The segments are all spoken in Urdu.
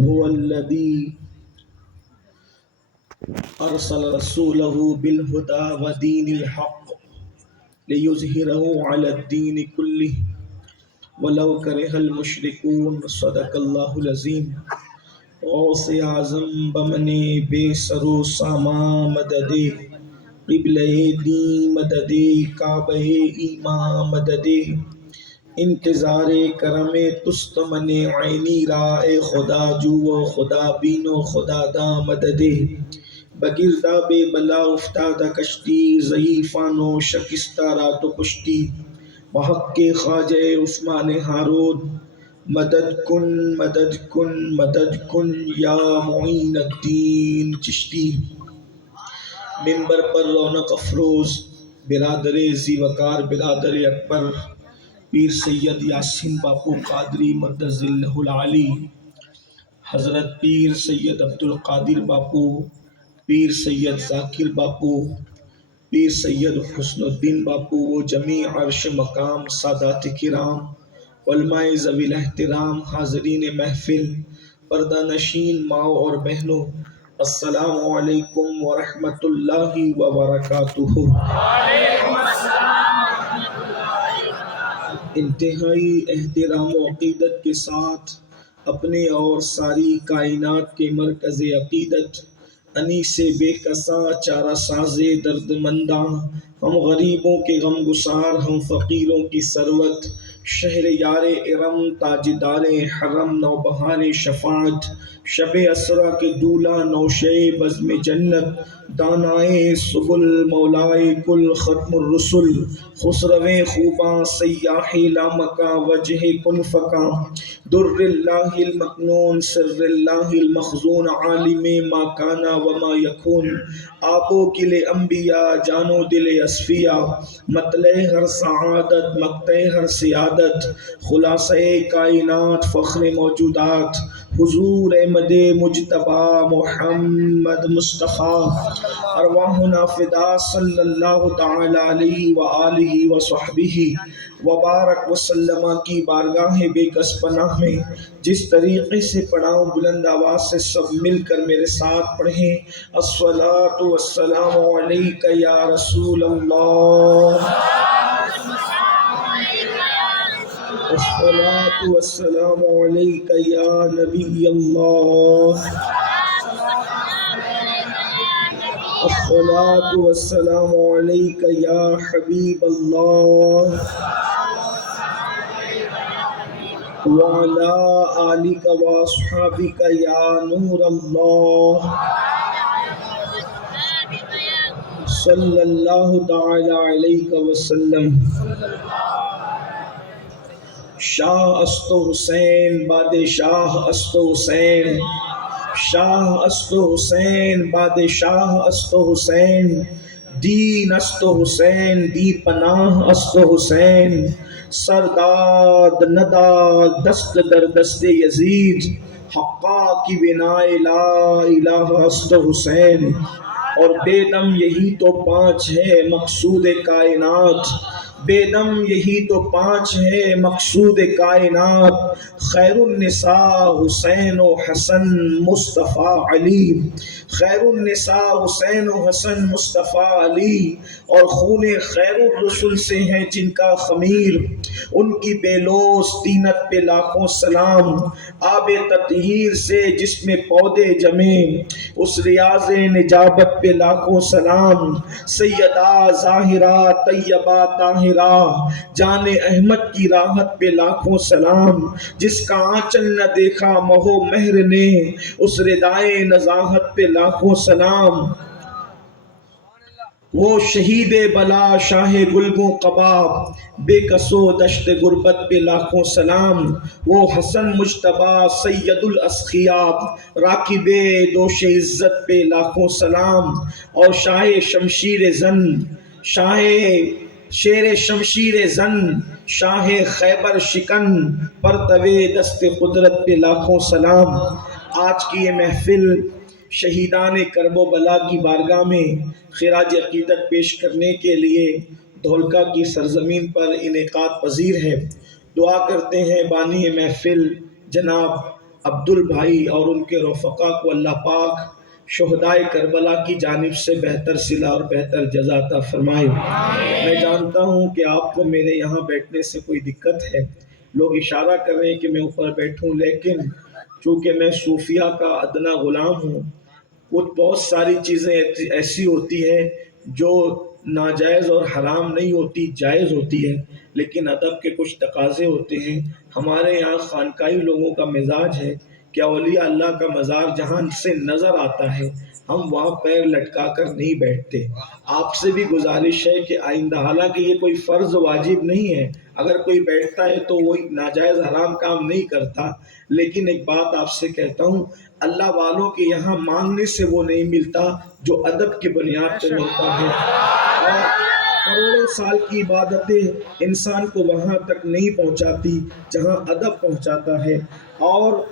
هو الذي أرسل رسوله بالهدى ودين الحق ليظهره على الدين كله ولو كره المشركون صدق الله العظيم. غوث اعظم بمنے بے سرو ساما مددے قبلہ دی مددے کعبہ ایمان مددے انتظار کرم تستمن عینی رائے خدا جو و خدا بین و خدا دا مددے بگردہ بے بلا افتادہ کشتی ضعیفان و شکستہ رات و پشتی بحق کے خواجہ عثمان ہارون مدد کن یا معین الدین چشتی. ممبر پر رونق افروز برادر زی وقار برادر اکبر پیر سید یاسین باپو قادری مقدس اللہ العالی، حضرت پیر سید عبدالقادر باپو، پیر سید ذاکر باپو، پیر سید حسن الدین باپو و جمیع عرش مقام سادات کرام علماء ذوی الاحترام حاضرین محفل پردہ نشین ماؤں اور بہنوں، السلام علیکم ورحمۃ اللہ وبرکاتہ. انتہائی احترام و عقیدت کے ساتھ اپنے اور ساری کائنات کے مرکز عقیدت انیس بے کساں چارہ ساز درد منداں، ہم غریبوں کے غم گسار، ہم فقیروں کی ثروت، شہر یار ارم تاجدار حرم نوبہار شفاعت، شب اسرا کے دولہ نوشے بزم جنت، دانائے سبل مولائے کل ختم الرسل، خسرویں خوباں سیاح لامکاں وجہ کن فکاں، در اللہ المکنون سر اللہ المخزون عالم ما کانا وما یکون، آب و گل انبیاء جان و دل اصفیاء، مطلع ہر سعادت مقطع ہر سیادت، خلاصہ کائنات فخر موجودات، حضور احمد مجتبی محمد مصطفیٰ، ارواحنا فدا صلی اللہ تعالی علیہ وآلہ وصحبہ وبارک وسلم کی بارگاہ بے کس پناہ میں جس طریقے سے پڑھاؤں بلند آواز سے سب مل کر میرے ساتھ پڑھیں. الصلاۃ والسلام علیک یا رسول اللہ، الصلاۃ والسلام علیک یا نبی اللہ، الصلاۃ والسلام علیک یا حبیب اللہ، وعلی آلک واصحابک یا نور اللہ، صلی اللہ تعالی علیہ وسلم. شاہ است و حسین بادشاہ است و حسین، شاہ است و حسین بادشاہ است و حسین، دین است و حسین دی پناہ است و حسین، سرداد نداد دست در دست یزید، حقا کی بنائے لا الہ است و حسین. اور بے دم یہی تو پانچ ہے مقصود کائنات، بے دم یہی تو پانچ ہے مقصود کائنات، خیر النساء حسین و حسن مصطفیٰ علی، خیر النساء حسین و حسن مصطفیٰ علی، اور خون خیر الرسل سے ہیں جن کا خمیر، ان کی بے لوث طینت پہ لاکھوں سلام، آب تطہیر سے جس میں پودے جمے اس ریاض نجابت پہ لاکھوں سلام، سیدہ ظاہرہ طیبہ طاہرہ جان احمد کی راحت پہ لاکھوں سلام، جس کا آنچل نہ دیکھا مہ و مہر نے اس ردائے نزاہت پہ لاکھوں سلام، وہ شہید بلا شاہ گلگوں قبا بے کسو دشت غربت پہ لاکھوں سلام، وہ حسن مجتبی سید الاسخیاء راکب دوش عزت پہ لاکھوں سلام، اور شاہ شمشیر زن، شاہ شیر شمشیر زن، شاہ خیبر شکن پرتوے دست قدرت پہ لاکھوں سلام. آج کی یہ محفل شہیدان کرب و بلا کی بارگاہ میں خراج عقیدت پیش کرنے کے لیے دھولکا کی سرزمین پر انعقاد پذیر ہے. دعا کرتے ہیں بانی محفل جناب عبدال بھائی اور ان کے رفقا کو اللہ پاک شہدائے کربلا کی جانب سے بہتر صلہ اور بہتر جزا عطا فرمائے۔ میں جانتا ہوں کہ آپ کو میرے یہاں بیٹھنے سے کوئی دقت ہے، لوگ اشارہ کر رہے ہیں کہ میں اوپر بیٹھوں، لیکن چونکہ میں صوفیہ کا ادنا غلام ہوں، کچھ بہت ساری چیزیں ایسی ہوتی ہے جو ناجائز اور حرام نہیں ہوتی، جائز ہوتی ہے، لیکن ادب کے کچھ تقاضے ہوتے ہیں۔ ہمارے یہاں خانقاہی لوگوں کا مزاج ہے کہ اولیاء اللہ کا مزار جہاں سے نظر آتا ہے ہم وہاں پیر لٹکا کر نہیں بیٹھتے۔ آپ سے بھی گزارش ہے کہ آئندہ، حالانکہ یہ کوئی فرض واجب نہیں ہے، اگر کوئی بیٹھتا ہے تو وہ ناجائز حرام کام نہیں کرتا، لیکن ایک بات آپ سے کہتا ہوں، اللہ والوں کے یہاں مانگنے سے وہ نہیں ملتا جو ادب کی بنیاد پہ ملتا ہے، اور کروڑوں سال کی عبادتیں انسان کو وہاں تک نہیں پہنچاتی جہاں ادب پہنچاتا ہے، اور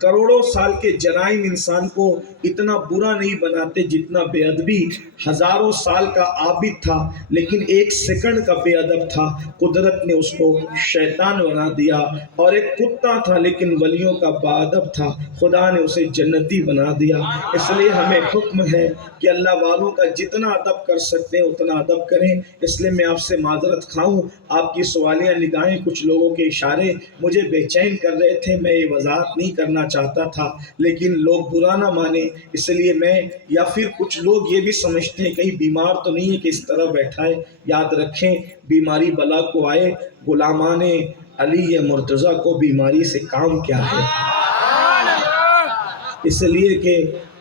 کروڑوں سال کے جرائم انسان کو اتنا برا نہیں بناتے جتنا بے ادبی۔ ہزاروں سال کا عابد تھا لیکن ایک سیکنڈ کا بے ادب تھا، قدرت نے اس کو شیطان بنا دیا، اور ایک کتا تھا لیکن ولیوں کا با ادب تھا، خدا نے اسے جنتی بنا دیا۔ اس لیے ہمیں حکم ہے کہ اللہ والوں کا جتنا ادب کر سکتے ہیں اتنا ادب کریں۔ اس لیے میں آپ سے معذرت خواہ ہوں، آپ کی سوالیہ نگاہیں، کچھ لوگوں کے اشارے مجھے بے چین کر رہے تھے، میں یہ وضاحت نہیں کرنا چاہتا تھا، لیکن لوگ برا نہ مانیں اس لیے میں، یا پھر کچھ لوگ یہ بھی سمجھتے ہیں کہیں بیمار تو نہیں ہے کہ اس طرح بیٹھا ہے۔ یاد رکھیں، بیماری بلا کو آئے، غلامان علی مرتضیٰ کو بیماری سے کام کیا ہے؟ اس لیے کہ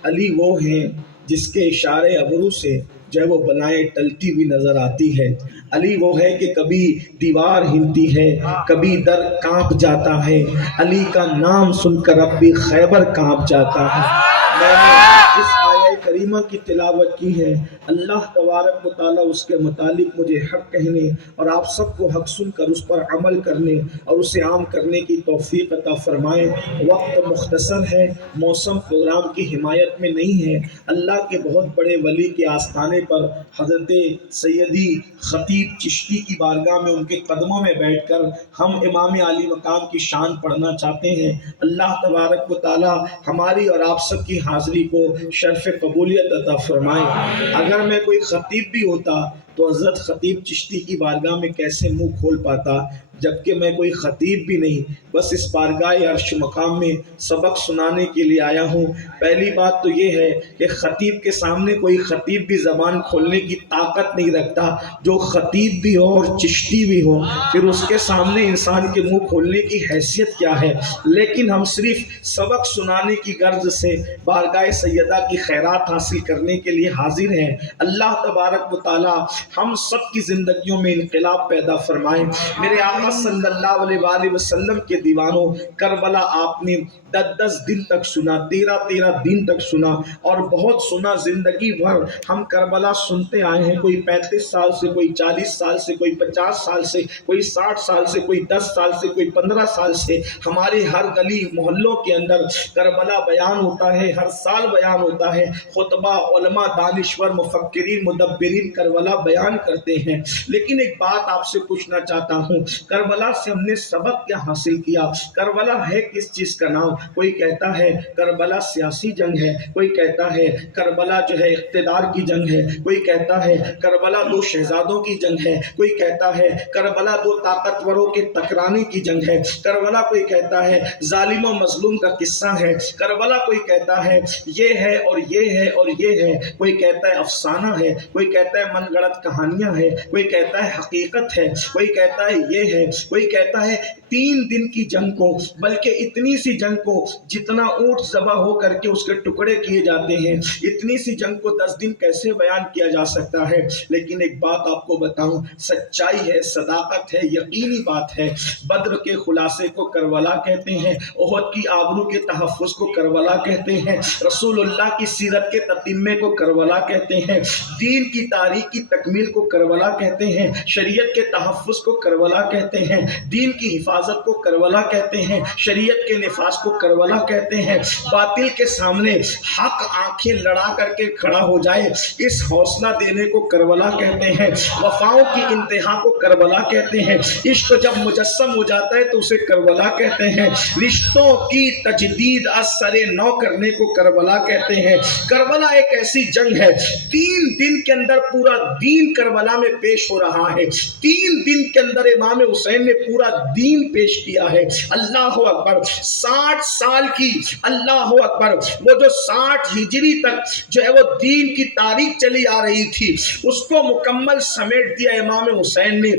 علی وہ ہیں جس کے اشارے ابرو سے جو ہے وہ بنائے ٹلتی ہوئی نظر آتی ہے۔ علی وہ ہے کہ کبھی دیوار ہلتی ہے، کبھی در کانپ جاتا ہے، علی کا نام سن کر اب بھی خیبر کانپ جاتا ہے۔ میں نے جس آیہ کریمہ کی تلاوت کی ہے، اللہ تبارک و تعالیٰ اس کے متعلق مجھے حق کہنے اور آپ سب کو حق سن کر اس پر عمل کرنے اور اسے عام کرنے کی توفیق عطا فرمائے۔ وقت مختصر ہے، موسم پروگرام کی حمایت میں نہیں ہے۔ اللہ کے بہت بڑے ولی کے آستانے پر حضرت سیدی خطیب چشتی کی بارگاہ میں ان کے قدموں میں بیٹھ کر ہم امام عالی مقام کی شان پڑھنا چاہتے ہیں۔ اللہ تبارک و تعالی ہماری اور آپ سب کی حاضری کو شرف قبولیت عطا فرمائے۔ اگر میں کوئی خطیب بھی ہوتا تو حضرت خطیب چشتی کی بارگاہ میں کیسے منہ کھول پاتا، جبکہ میں کوئی خطیب بھی نہیں، بس اس بارگاہ عرش مقام میں سبق سنانے کے لیے آیا ہوں۔ پہلی بات تو یہ ہے کہ خطیب کے سامنے کوئی خطیب بھی زبان کھولنے کی طاقت نہیں رکھتا، جو خطیب بھی ہو اور چشتی بھی ہو، پھر اس کے سامنے انسان کے منہ کھولنے کی حیثیت کیا ہے؟ لیکن ہم صرف سبق سنانے کی غرض سے بارگاہ سیدہ کی خیرات حاصل کرنے کے لیے حاضر ہیں۔ اللہ تبارک و تعالی ہم سب کی زندگیوں میں انقلاب پیدا فرمائیں۔ میرے آقا صلی اللہ علیہ وآلہ وسلم کے دیوانوں، کربلا آپ نے 10 دن تک سنا، 13 دن تک سنا، اور بہت سنا، زندگی بھر ہم کربلا سنتے آئے ہیں، کوئی 35 سال سے، کوئی 40 سال سے، کوئی 50 سال سے، کوئی 60 سال سے، کوئی 10 سال سے، کوئی 15 سال سے۔ ہمارے ہر گلی محلوں کے اندر کربلا بیان ہوتا ہے، ہر سال بیان ہوتا ہے، خطبہ، علماء، دانشور، مفکرین، مدبرین کربلا بیان کرتے ہیں۔ لیکن ایک بات آپ سے پوچھنا چاہتا ہوں، کربلا سے ہم نے سبق کیا حاصل کیا؟ کربلا ہے کس چیز کا نام؟ کوئی کہتا ہے کربلا سیاسی جنگ ہے، کوئی کہتا ہے کربلا جو ہے اقتدار کی جنگ ہے، کوئی کہتا ہے کربلا 2 شہزادوں کی جنگ ہے، کوئی کہتا ہے کربلا 2 طاقتوروں کے ٹکرانے کی جنگ ہے، کربلا کوئی کہتا ہے ظالم و مظلوم کا قصہ ہے، کربلا کوئی کہتا ہے یہ ہے اور یہ ہے اور یہ ہے، کوئی کہتا ہے افسانہ ہے، کوئی کہتا ہے من گڑت کہانیاں ہے، کوئی کہتا ہے حقیقت ہے، کوئی کہتا ہے یہ ہے، کوئی کہتا ہے 3 دن کی جنگ کو، بلکہ اتنی سی جنگ کو جتنا اونٹ ذبح ہو کر کے اس کے ٹکڑے کیے جاتے ہیں، اتنی سی جنگ کو 10 دن کیسے بیان کیا جا سکتا ہے؟ لیکن ایک بات آپ کو بتاؤں، سچائی ہے، صداقت ہے، یقینی بات ہے، بدر کے خلاصے کو کربلا کہتے ہیں، احد کی آبرو کے تحفظ کو کربلا کہتے ہیں، رسول اللہ کی سیرت کے تتمے کو کربلا کہتے ہیں، دین کی تاریخ کی تکمیل کو کربلا کہتے ہیں، شریعت کے تحفظ کو کربلا کہتے کہتے ہیں، دین کی حفاظت کو کربلا کہتے ہیں، شریعت کے نفاذ کو کربلا کہتے ہیں، باطل کے سامنے حق آنکھیں لڑا کر کے کھڑا ہو جائے اس حوصلہ دینے کو کربلا کہتے ہیں، وفاؤں کی انتہا کو کربلا کہتے ہیں، عشق جب مجسم ہو جاتا ہے تو اسے کربلا کہتے ہیں، رشتوں کی تجدید از سر نو کرنے کو کربلا کہتے ہیں۔ کربلا ایک ایسی جنگ ہے، 3 دن کے اندر پورا دین کربلا میں پیش ہو رہا ہے، 3 دن کے اندر امام حسین نے پورا دین پیش کیا ہے۔ اللہ اکبر، 60 سال کی، اللہ اکبر، وہ جو 60 ہجری تک جو ہے وہ دین کی تاریخ چلی آ رہی تھی اس کو مکمل سمیٹ دیا امام حسین نے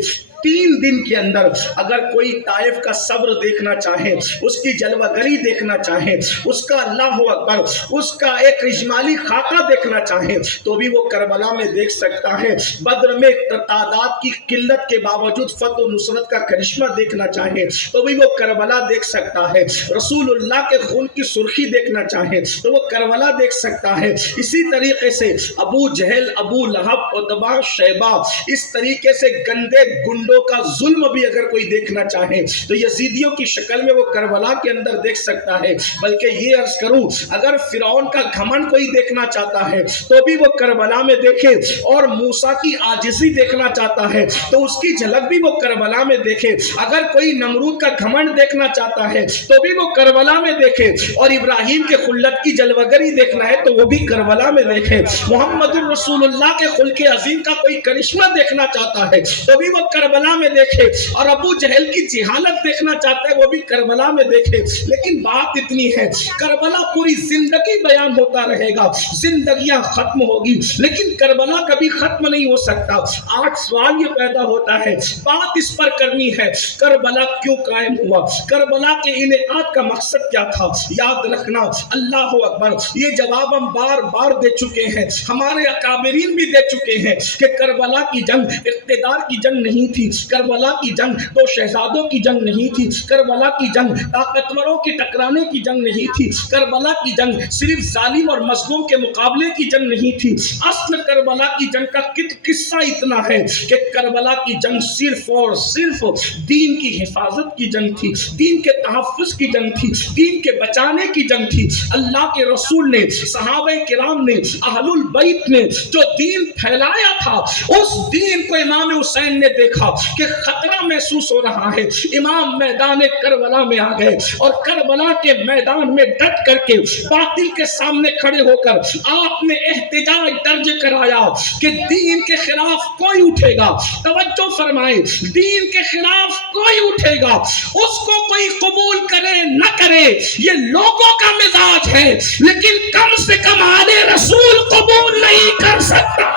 3 دن کے اندر۔ اگر کوئی طائف کا صبر دیکھنا چاہے، اس کی جلوہ گری دیکھنا چاہے، اس کا اللہ اکبر اس کا ایک اجمالی خاکہ دیکھنا چاہے تو بھی وہ کربلا میں دیکھ سکتا ہے۔ بدر میں تعداد کی قلت کے باوجود فتح و نصرت کا کرشمہ دیکھنا چاہے تو بھی وہ کربلا دیکھ سکتا ہے۔ رسول اللہ کے خون کی سرخی دیکھنا چاہے تو وہ کربلا دیکھ سکتا ہے۔ اسی طریقے سے ابو جہل، ابو لہب، عتبہ، شیبہ، اس طریقے سے گندے گنڈوں کا ظلم بھی اگر کوئی دیکھنا چاہے تو یزیدیوں کی شکل میں وہ کربلا کے اندر دیکھ سکتا ہے۔ بلکہ یہ عرض کروں، اگر فرعون کا گھمنڈ کوئی دیکھنا چاہتا ہے تو بھی وہ کربلا میں دیکھے، اور موسیٰ کی عاجزی دیکھنا چاہتا ہے تو اس کی جھلک بھی وہ کربلا میں دیکھے۔ اگر کوئی نمرود کا گھمنڈ دیکھنا چاہتا ہے تو بھی وہ کربلا میں دیکھے، اور ابراہیم کے خلت کی جلوگری دیکھنا ہے تو وہ بھی کربلا میں دیکھے۔ محمد الرسول اللہ کے خلق عظیم کا کوئی کرشمہ دیکھنا چاہتا ہے تو بھی وہ کربلا میں دیکھے، اور ابو جہل کی جہالت دیکھنا چاہتا ہے وہ بھی کربلا میں دیکھے۔ لیکن بات اتنی ہے، کربلا پوری زندگی بیان ہوتا رہے گا، زندگیاں ختم ہوگی لیکن کربلا کبھی ختم نہیں ہو سکتا۔ آج سوال یہ پیدا ہوتا ہے، بات اس پر کرنی ہے، کربلا کیوں قائم ہوا، کربلا کے انعقاد کا مقصد کیا تھا؟ یاد رکھنا، اللہ اکبر، یہ جواب ہم بار بار دے چکے ہیں، ہمارے اکابرین بھی دے چکے ہیں کہ کربلا کی جنگ اقتدار کی جنگ نہیں تھی، کربلا کی جنگ 2 شہزادوں کی جنگ نہیں تھی، کربلا کی جنگ طاقتوروں کے ٹکرانے کی جنگ نہیں تھی، کربلا کی جنگ صرف ظالم اور مظلوم کے مقابلے کی جنگ نہیں تھی۔ اصل کربلا کی جنگ کا قصہ اتنا ہے کہ کربلا کی جنگ صرف اور صرف دین کی حفاظت کی جنگ تھی، دین کے تحفظ کی جنگ تھی، دین کے بچانے کی جنگ تھی۔ اللہ کے رسول نے، صحابہ کرام نے، اہل البیت نے جو دین پھیلایا تھا، اس دین کو امام حسین نے دیکھا کہ خطرہ محسوس ہو رہا ہے، امام میدان کربلا میں آ گئے، اور کربلا کے میدان میں ڈٹ کر کے باطل کے سامنے کھڑے ہو کر آپ نے احتجاج درج کرایا کہ دین کے خلاف کوئی اٹھے گا، توجہ فرمائیں، دین کے خلاف کوئی اٹھے گا، اس کو کوئی قبول کرے نہ کرے یہ لوگوں کا مزاج ہے، لیکن کم سے کم آل رسول قبول نہیں کر سکتا،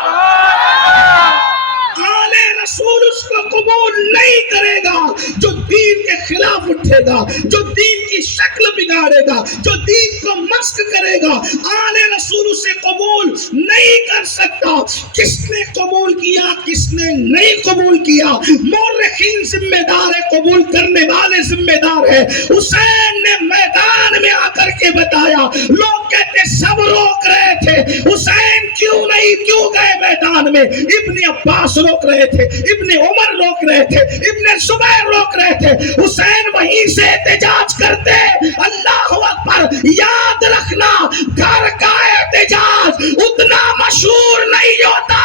آل رسول اس کو قبول نہیں کرے گا جو دین کے خلاف اٹھے گا، جو دین کی شکل بگاڑے گا، جو دین کو مسخ کرے گا، آل رسول اسے قبول نہیں کر سکتا۔ کس نے قبول کیا، کس نے نہیں قبول کیا، مورخین ذمہ دار ہے، قبول کرنے والے ذمہ دار ہے۔ حسین نے میدان میں آ کر کے بتایا، لوگ کہتے سب روک رہے تھے، حسین کیوں نہیں، کیوں گئے میدان میں؟ ابن عباس روک رہے تھے، ابن عمر روک رہے تھے، ابن زبیر روک رہے تھے، حسین وہیں سے احتجاج کرتے۔ اللہ اکبر، یاد رکھنا، گھر کا احتجاج اتنا مشہور نہیں ہوتا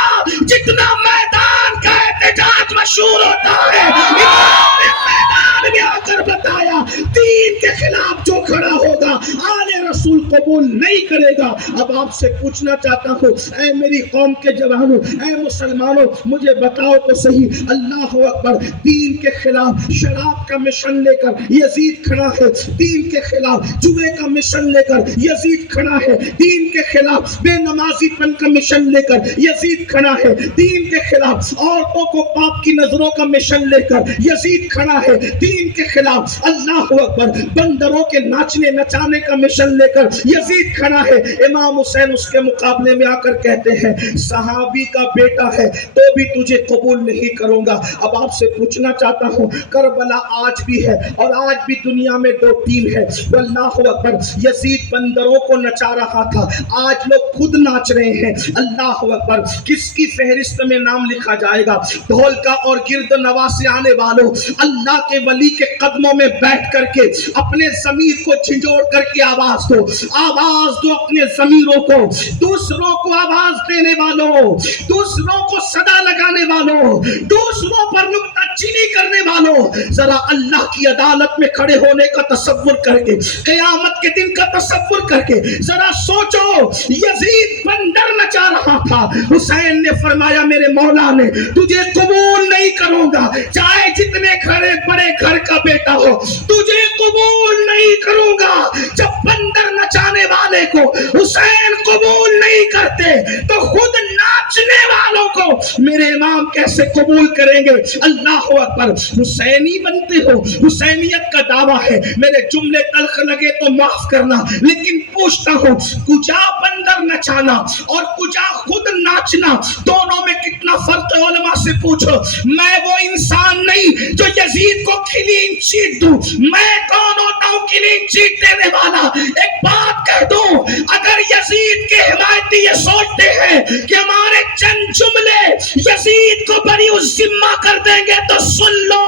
جتنا میدان کا احتجاج مشہور ہوتا ہے۔ امام نے میدان میں آ کر بتایا، دین کے خلاف جو کھڑا ہوگا آل رسول قبول نہیں کرے گا۔ اب آپ سے پوچھنا چاہتا ہوں، اے میری قوم کے جوانوں، اے مسلمانوں، مجھے بتاؤ تو صحیح، اللہ اکبر، دین کے خلاف شراب کا مشن لے کر یزید کھڑا ہے، دین کے خلاف جوے کا مشن لے کر یزید کھڑا ہے، دین کے خلاف بے نمازی پن کا مشن لے کر یزید کھڑا ہے، دین کے خلاف عورتوں کو پاپ کی نظروں کا مشن لے کر یزید کھڑا ہے، دین کے خلاف اللہ اکبر بندروں کے ناچنے نچانے کا مشن لے کر یزید کھڑا ہے. امام حسین اس کے مقابلے میں آ کر کہتے ہیں صحابی کا بیٹا ہے تو بھی تجھے قبول نہیں کروں گا. اب آپ سے پوچھنا چاہتا ہوں کربلا آج بھی ہے اور آج بھی دنیا میں دو ٹیم ہے. واللہ اکبر. یزید بندروں کو نچا رہا تھا, آج لوگ خود ناچ رہے ہیں. اللہ اکبر. کس کی فہرست میں نام لکھا جائے گا؟ ڈھولکا اور گرد نواز سے آنے والوں, اللہ کے ولی کے قدموں میں بیٹھ کر کے اپنے ضمیر کو جھنجھوڑ کر کے آواز دو, آواز دو اپنے ضمیروں کو. دوسروں کو آواز دینے والوں, دوسروں کو صدا لگانے والوں, دوسروں پر نکتہ چینی کرنے والوں, ذرا اللہ کی عدالت میں کھڑے ہونے کا تصور کر کے, قیامت کے دن کا تصور کر کے ذرا سوچو. یزید بندر نچا رہا تھا, حسین نے فرمایا میرے مولا نے تجھے قبول نہیں کروں گا, چاہے جتنے کھڑے بڑے گھر کا بیٹا ہو, تجھے قبول نہیں کروں گا. جب بندر نچانے والے کو حسین قبول نہیں کرتے تو خود ناچنے والوں کو میرے امام کیسے قبول کریں گے؟ اللہ اکبر. حسینی بنتے ہو, حسینیت کا دعویٰ ہے. میرے جملے تلخ لگے تو معاف کرنا, لیکن پوچھتا ہوں کجا بندر نچانا اور کجا خود ناچنا, دونوں میں کتنا فرق ہے؟ علماء سے پوچھو. میں وہ انسان نہیں جو یزید کو کلین چیٹ دوں, میں کون ہوتا ہوں کلین چیٹ دینے والا؟ ایک بات کہہ دوں, اگر یزید کے حمایتی یہ سوچتے ہیں کہ ہمارے چند جملے یزید کو بری الذمہ کر دیں گے تو سن لو,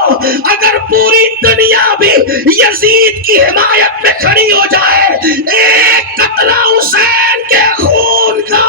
اگر پوری دنیا بھی یزید کی حمایت میں کھڑی ہو جائے, ایک قطرہ حسین کے خون کا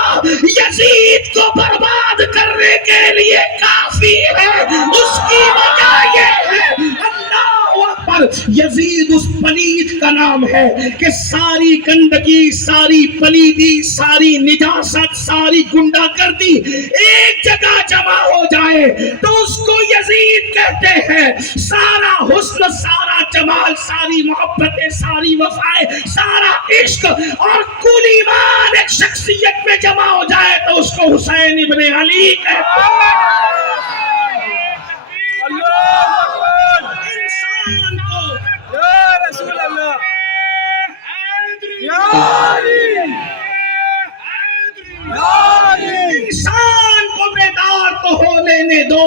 یزید کو برباد کرنے کے لیے کافی ہے. اس کی وجہ یہ ہے اللہ اکبر, یزید اس پلید کا نام ہے کہ ساری گندگی, ساری پلیدی, ساری نجاست, ساری گنڈا گردی ایک جگہ جمع ہو جائے تو اس کو یزید کہتے ہیں. سارا حسن, سارا جمال, ساری محبتیں, ساری وفائیں, سارا عشق اور کل ایمان ایک شخصیت میں جمع ہو جائے تو اس کو حسین ابن علی کہتے ہیں. انسان کو یا رسول اللہ, انسان کو بیدار تو ہو لینے دو,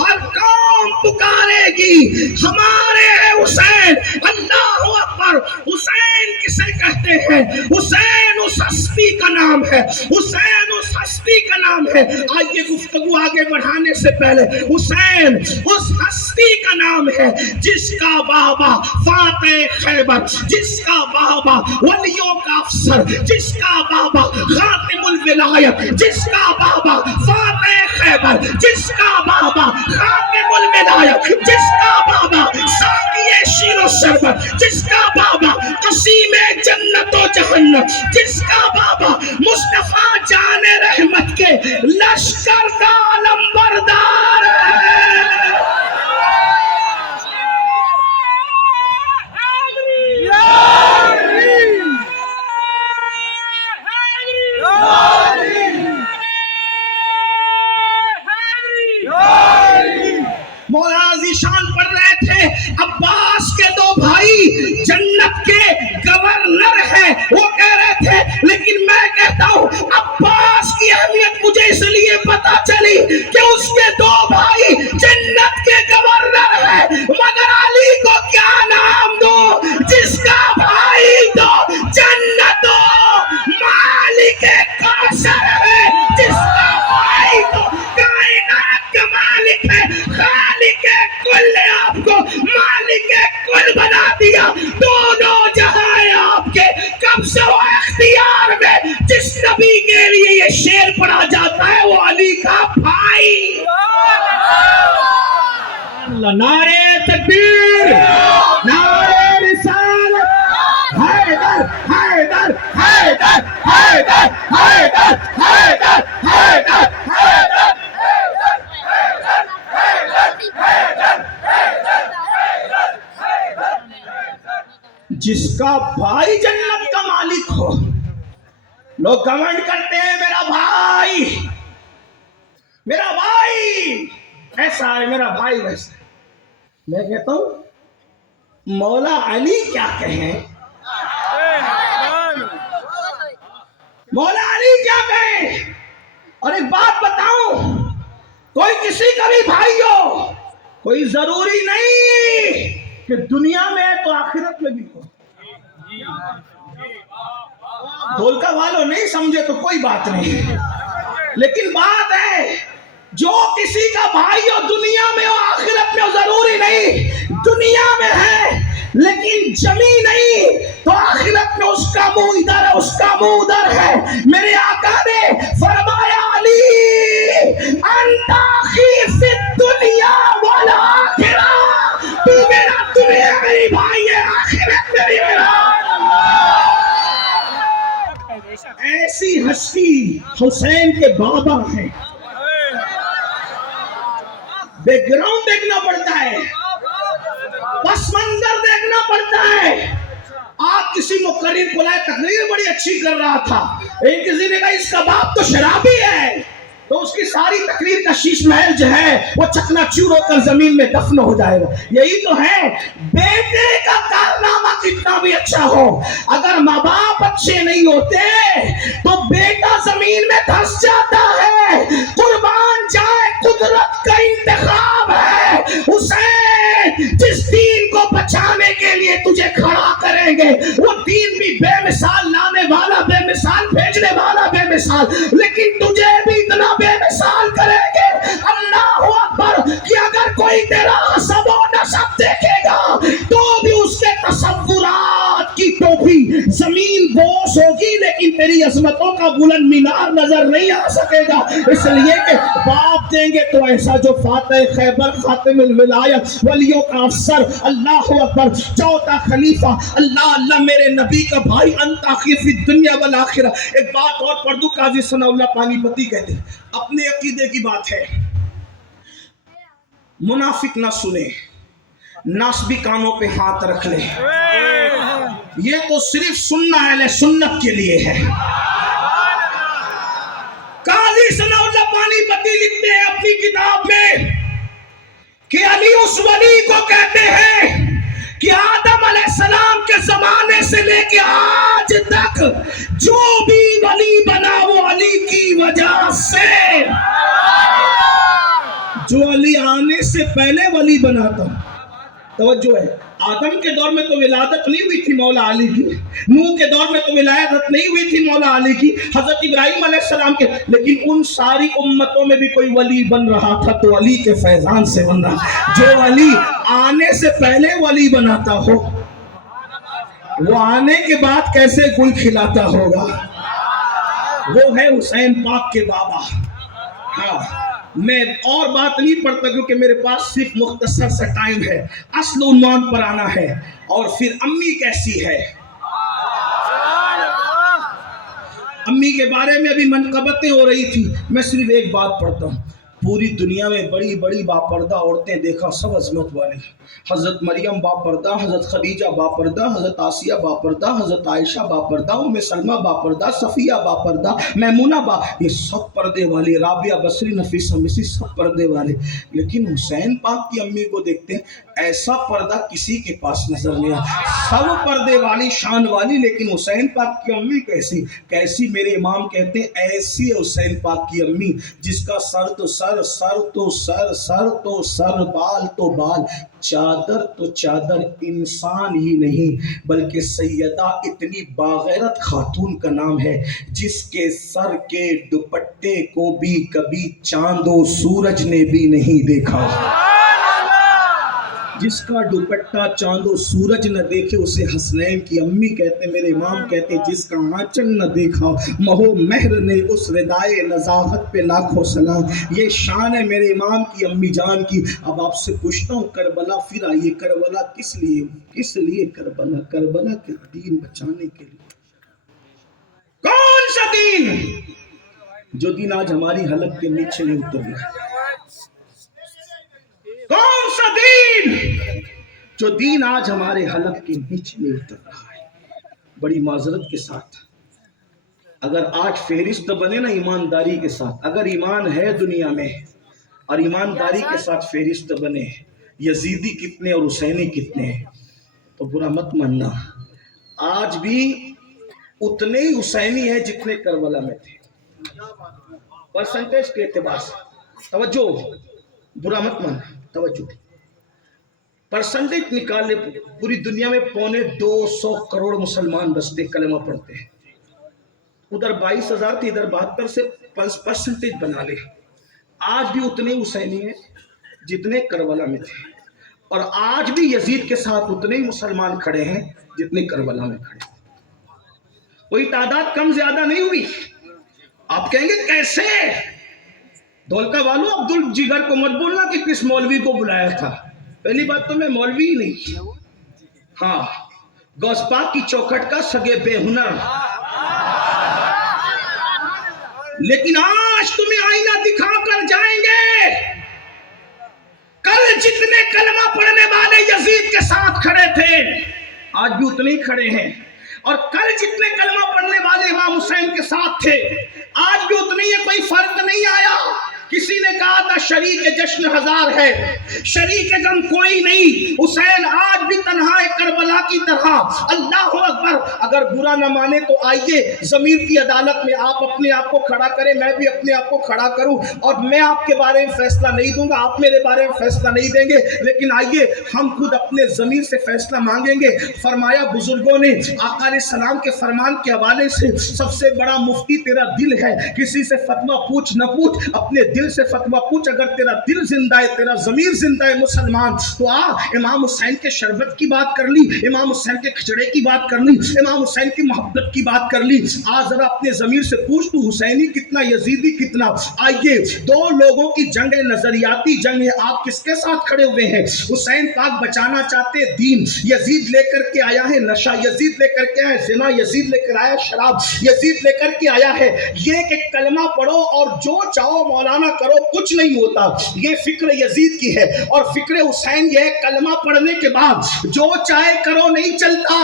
ہر قوم پکارے گی ہمارے حسین. اللہ اکبر. حسین کسے کہتے ہیں؟ حسین اس ہستی کا نام ہے, حسین اس ہستی کا نام ہے. آئیے گفتگو آگے بڑھانے سے پہلے, حسین اس ہستی کا نام ہے جس کا بابا فاتح خیبر, جس کا بابا ولیوں کا افسر, جس کا بابا خاتم الولایت, جس کا بابا فاتح خیبر, جس کا بابا خاتم الولایت, جس کا بابا ساقی شیر و شربت, جس کا بابا قسیم جنت و جہنم, جس کا بابا مصطفیٰ جان رحمت کے لشکر کا علم بردار ہے. مولانا ذیشان پڑھ رہے تھے, عباس کے دو بھائی جنت کے گورنر ہیں, وہ کہہ رہے تھے لیکن میں کہتا ہوں عباس کی اہمیت مجھے اس لیے پتا چلی کہ اس کے دو بھائی جنت کے گورنر ہیں, مگر علی کو کیا نام دو جس کا بھائی تو جنت و مالک کوثر ہے, جس کا بھائی تو کائنات کا مالک ہے, خالق کل نے آپ کو مالک کل بنا دیا. دونوں جہاں آپ کے قبض و اختیار میں. جس نبی کے لیے یہ شعر پڑھا جاتا ہے وہ علی کا بھائی. نعرہ تکبیر, نعرہ رسالت, حیدر حیدر حیدر حیدر حیدر حیدر حیدر حیدر. جس کا بھائی جنت کا مالک ہو, لوگ گھمنڈ کرتے ہیں میرا بھائی, میرا بھائی ایسا ہے, میرا بھائی ویسا ہے. میں کہتا ہوں مولا علی کیا کہیں, مولا علی کیا کہے. اور ایک بات بتاؤں, کوئی کسی کا بھی بھائی ہو, کوئی ضروری نہیں کہ دنیا میں تو آخرت میں بھی ہو. ڈھولکا والوں نہیں سمجھے تو کوئی بات نہیں, لیکن بات ہے جو کسی کا بھائی ہو دنیا میں ہو آخرت میں ہو, ضروری نہیں دنیا میں ہے لیکن جمی نہیں تو آخرت میں اس کا منہ ادھر ہے, اس کا منہ ادھر ہے. میرے آقا نے فرمایا علی انت اخی فی الدنیا والآخرہ, تو میرا دنیا میری بھائی ہے, آخرت میری میرا. ایسی ہستی حسین کے بابا ہیں. بیک گراؤنڈ دیکھنا پڑتا ہے, پس منظر دیکھنا پڑتا ہے. آپ کسی مقرر کو لائے, تقریر بڑی اچھی کر رہا تھا, ایک کسی نے کہا اس کا باپ تو شرابی ہے, تو اس کی ساری تقریر کا شیش محل جو ہے وہ چکنا چور ہو کر زمین میں دفن ہو جائے گا. یہی تو ہے, بیٹے کا کارنامہ کتنا بھی اچھا ہو, اگر ماں باپ اچھے نہیں ہوتے تو بیٹا زمین میں دھس جاتا ہے. قربان جائے, قدرت کا انتخاب ہے. حسین جس دین کو بچانے کے لیے تجھے کھڑا کریں گے وہ دین بھی بے مثال لانے والا, بے مثال بھیجنے والا, بے مثال, لیکن تجھے بھی اتنا بے مثال کریں گے. اللہ اکبر, کہ اگر کوئی تیرا حسب و نسب دیکھے گا تو بھی اس کے تصورات کی ٹوپی زمین بوس ہوگی, لیکن تیری عظمتوں کا بلند مینار نظر نہیں آ سکے گا. اس لیے کہ باپ دیں گے تو ایسا جو فاتح خیبر, خاتم الولایت, ولیوں کا افسر, اللہ اکبر, چوتھا خلیفہ, اللہ میرے نبی کا بھائی, انت اخی فی الدنیا والآخرہ. ایک بات اور پڑھ دوں, قاضی ثناء اللہ پانی پتی کہتے ہیں, اپنے عقیدے کی بات ہے, منافق نہ سنے, ناسبی کانوں پہ ہاتھ رکھ لے, یہ تو صرف سننا اہل سنت کے لیے ہے. قاضی ثناء اللہ پانی پتی لکھتے ہیں اپنی کتاب میں کہ علی اس ولی کو کہتے ہیں کہ آدم علیہ السلام کے زمانے سے لے کے آج تک جو بھی ولی بنا وہ علی کی وجہ سے. جو علی آنے سے پہلے ولی بنا تھا, توجہ ہے, آدم کے دور میں تو ولادت نہیں ہوئی تھی مولا علی کی, نوح کے دور میں تو ولادت نہیں ہوئی تھی مولا علی کی, حضرت ابراہیم علیہ السلام کے, لیکن ان ساری امتوں میں بھی کوئی ولی بن رہا تھا تو علی کے فیضان سے بن رہا. جو علی آنے سے پہلے ولی بناتا ہو وہ آنے کے بعد کیسے گل کھلاتا ہوگا. وہ ہے حسین پاک کے بابا. ہاں, میں اور بات نہیں پڑھتا کیونکہ میرے پاس صرف مختصر سا ٹائم ہے, اصل عنوان پر آنا ہے. اور پھر امی کیسی ہے, امی کے بارے میں ابھی منقبتیں ہو رہی تھی, میں صرف ایک بات پڑھتا ہوں. پوری دنیا میں بڑی بڑی باپردہ عورتیں دیکھا, سب عظمت والی, حضرت مریم باپردہ, حضرت خدیجہ باپردہ, حضرت آسیہ باپردہ, حضرت عائشہ باپردہ, ام سلمہ باپردہ, صفیہ باپردہ, میمونہ یہ سب پردے والی, رابعہ بصری, نفیسہ مصری, سب پردے والے. لیکن حسین پاک کی امی کو دیکھتے ہیں, ایسا پردہ کسی کے پاس نظر نہیں آتا, سب پردے والی, شان والی, لیکن حسین پاک کی امی کیسی کیسی. میرے امام کہتے ہیں ایسی حسین پاک کی امی جس کا سر تو سر, سر تو سر, سر تو سر, بال تو بال, چادر تو چادر, انسان ہی نہیں بلکہ سیدہ اتنی باغیرت خاتون کا نام ہے جس کے سر کے دوپٹے کو بھی کبھی چاند و سورج نے بھی نہیں دیکھا. جس کا دوپٹہ چاند و سورج نہ دیکھے اسے حسنین کی امی کہتے. میرے امام کہتے جس کا آنچل نہ دیکھا مہو مہر نے اس ردائے نزاہت پہ لاکھوں سلام. یہ شان ہے میرے امام کی امی جان کی. اب آپ سے پوچھتا ہوں کربلا, پھر آئیے, کربلا کس لیے کربلا, کربلا کے دین بچانے کے لیے. کون سا دین, جو دین آج ہماری حلق کے نیچے نہیں اتر رہا. کون سا دین جو دین آج ہمارے حلق کے نیچے نہیں اتر رہا ہے. بڑی معذرت کے ساتھ اگر آج فہرست بنے نا ایمانداری کے ساتھ, اگر ایمان ہے دنیا میں اور ایمانداری کے ساتھ فہرست بنے یزیدی کتنے اور حسینی کتنے ہیں, تو برا مت ماننا, آج بھی اتنے ہی حسینی ہیں جتنے کربلا میں تھے، پرسنٹیج کے اعتبار سے۔ توجہ، برا مت مانا، توجہ، پرسنٹیج نکال لے، پوری دنیا میں 250 کروڑ مسلمان بستے کلمہ پڑھتے ہیں، ادھر 22,000 تھے، ادھر 72 سے پرسنٹیج بنا لے، آج بھی اتنے حسینی ہیں جتنے کربلا میں تھے، اور آج بھی یزید کے ساتھ اتنے ہی مسلمان کھڑے ہیں جتنے کربلا میں کھڑے ہیں، کوئی تعداد کم زیادہ نہیں ہوئی۔ آپ کہیں گے کیسے؟ دھولکا والو عبد الجگر کو مت بولنا کہ کس مولوی کو بلایا تھا، پہلی بات تو میں مولوی ہی نہیں، ہاں غوث پاک کی چوکھٹ کا سگے بے ہنر، لیکن آج تمہیں آئینہ دکھا کر جائیں گے، کل جتنے کلمہ پڑھنے والے یزید کے ساتھ کھڑے تھے آج بھی اتنے ہی کھڑے ہیں، اور کل جتنے کلمہ پڑھنے والے امام حسین کے ساتھ تھے آج بھی اتنے ہی، کوئی فرق نہیں آیا۔ کسی نے کہا تھا شریک جشن ہزار ہے، شریک غم کوئی نہیں، حسین آج بھی تنہا ہے کربلا کی طرح۔ اللہ اکبر، اگر برا نہ مانے تو آئیے ضمیر کی عدالت میں آپ اپنے آپ کو کھڑا کریں، میں بھی اپنے آپ کو کھڑا کروں، اور میں آپ کے بارے میں فیصلہ نہیں دوں گا، آپ میرے بارے میں فیصلہ نہیں دیں گے، لیکن آئیے ہم خود اپنے ضمیر سے فیصلہ مانگیں گے۔ فرمایا بزرگوں نے آقا علیہ السلام کے فرمان کے حوالے سے، سب سے بڑا مفتی تیرا دل ہے، کسی سے فتویٰ پوچھ نہ پوچھ، اپنے دل سے فتویٰ پوچھ، اگر تیرا دل زندہ ہے، تیرا ضمیر زندہ ہے مسلمان تو آ امام حسین کے شربت کی بات کر لی، امام حسین کے کھچڑے کی بات کر لی، امام حسین کی محبت کی بات کر لی، آج ذرا اپنے ضمیر سے پوچھ تو حسینی کتنا، یزیدی کتنا۔ آئیے دو لوگوں کی جنگ ہے، نظریاتی جنگ ہے، آپ کس کے ساتھ کھڑے ہوئے ہیں؟ حسین پاک بچانا چاہتے دین، یزید لے کر کے آیا ہے نشہ، یزید لے کر کے آیا ہے زنا، یزید لے کر آیا شراب، یزید لے کر کے آیا ہے یہ کہ کلمہ پڑھو اور جو چاہو مولانا کرو، کچھ نہیں ہوتا، یہ فکر یزید کی ہے، اور فکر حسین یہ ہے کلمہ پڑھنے کے بعد جو چاہے کرو نہیں چلتا،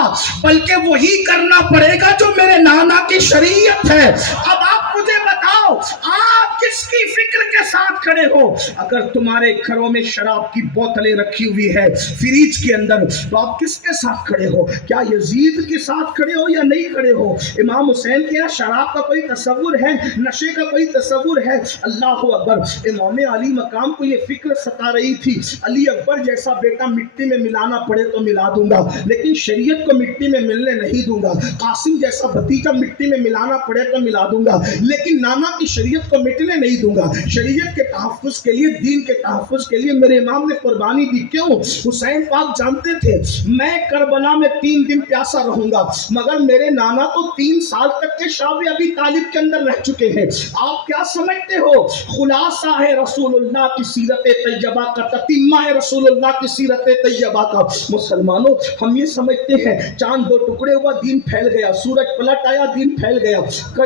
بلکہ وہی کرنا پڑے گا جو میرے نانا کی شریعت ہے۔ اب آپ مجھے بتاؤ آپ کس کی فکر کے ساتھ کھڑے ہو؟ اگر تمہارے گھروں میں شراب کی بوتلیں رکھی ہوئی ہے فریج کے اندر تو آپ کس کے ساتھ کھڑے ہو؟ کیا یزید کے ساتھ کھڑے ہو یا نہیں کھڑے ہو؟ امام حسین کے یہاں شراب کا کوئی تصور ہے؟ نشے کا کوئی تصور ہے؟ اللہ اکبر، امام علی مقام کو یہ فکر ستا رہی تھی، علی اکبر جیسا بیٹا مٹی میں ملانا پڑے تو ملا دوں گا، لیکن شریعت کو مٹی میں ملنے نہیں دوں گا، قاسم جیسا بھتیجا مٹی میں ملانا پڑے تو ملا دوں گا، لیکن نانا کی شریعت کو مٹنے نہیں دوں گا۔ شریعت کے تحفظ کے لیے، دین کے تحفظ کے لیے میرے امام نے قربانی دی، کیوں؟ حسین پاک جانتے تھے میں کربلا میں 3 دن پیاسا رہوں گا، مگر میرے نانا تو 3 سال تک کے شعب ابی طالب کے اندر رہ چکے ہیں۔ آپ کیا سمجھتے ہو؟ خلاصہ ہے رسول اللہ کی سیرت طیبہ کا، تتمہ ہے رسول اللہ کی سیرت طیبہ کا۔ مسلمانوں ہم یہ سمجھتے ہیں چاند 2 ٹکڑے ہوا دین پھیل گیا، سورج پلٹ آیا دین پھیل گیا،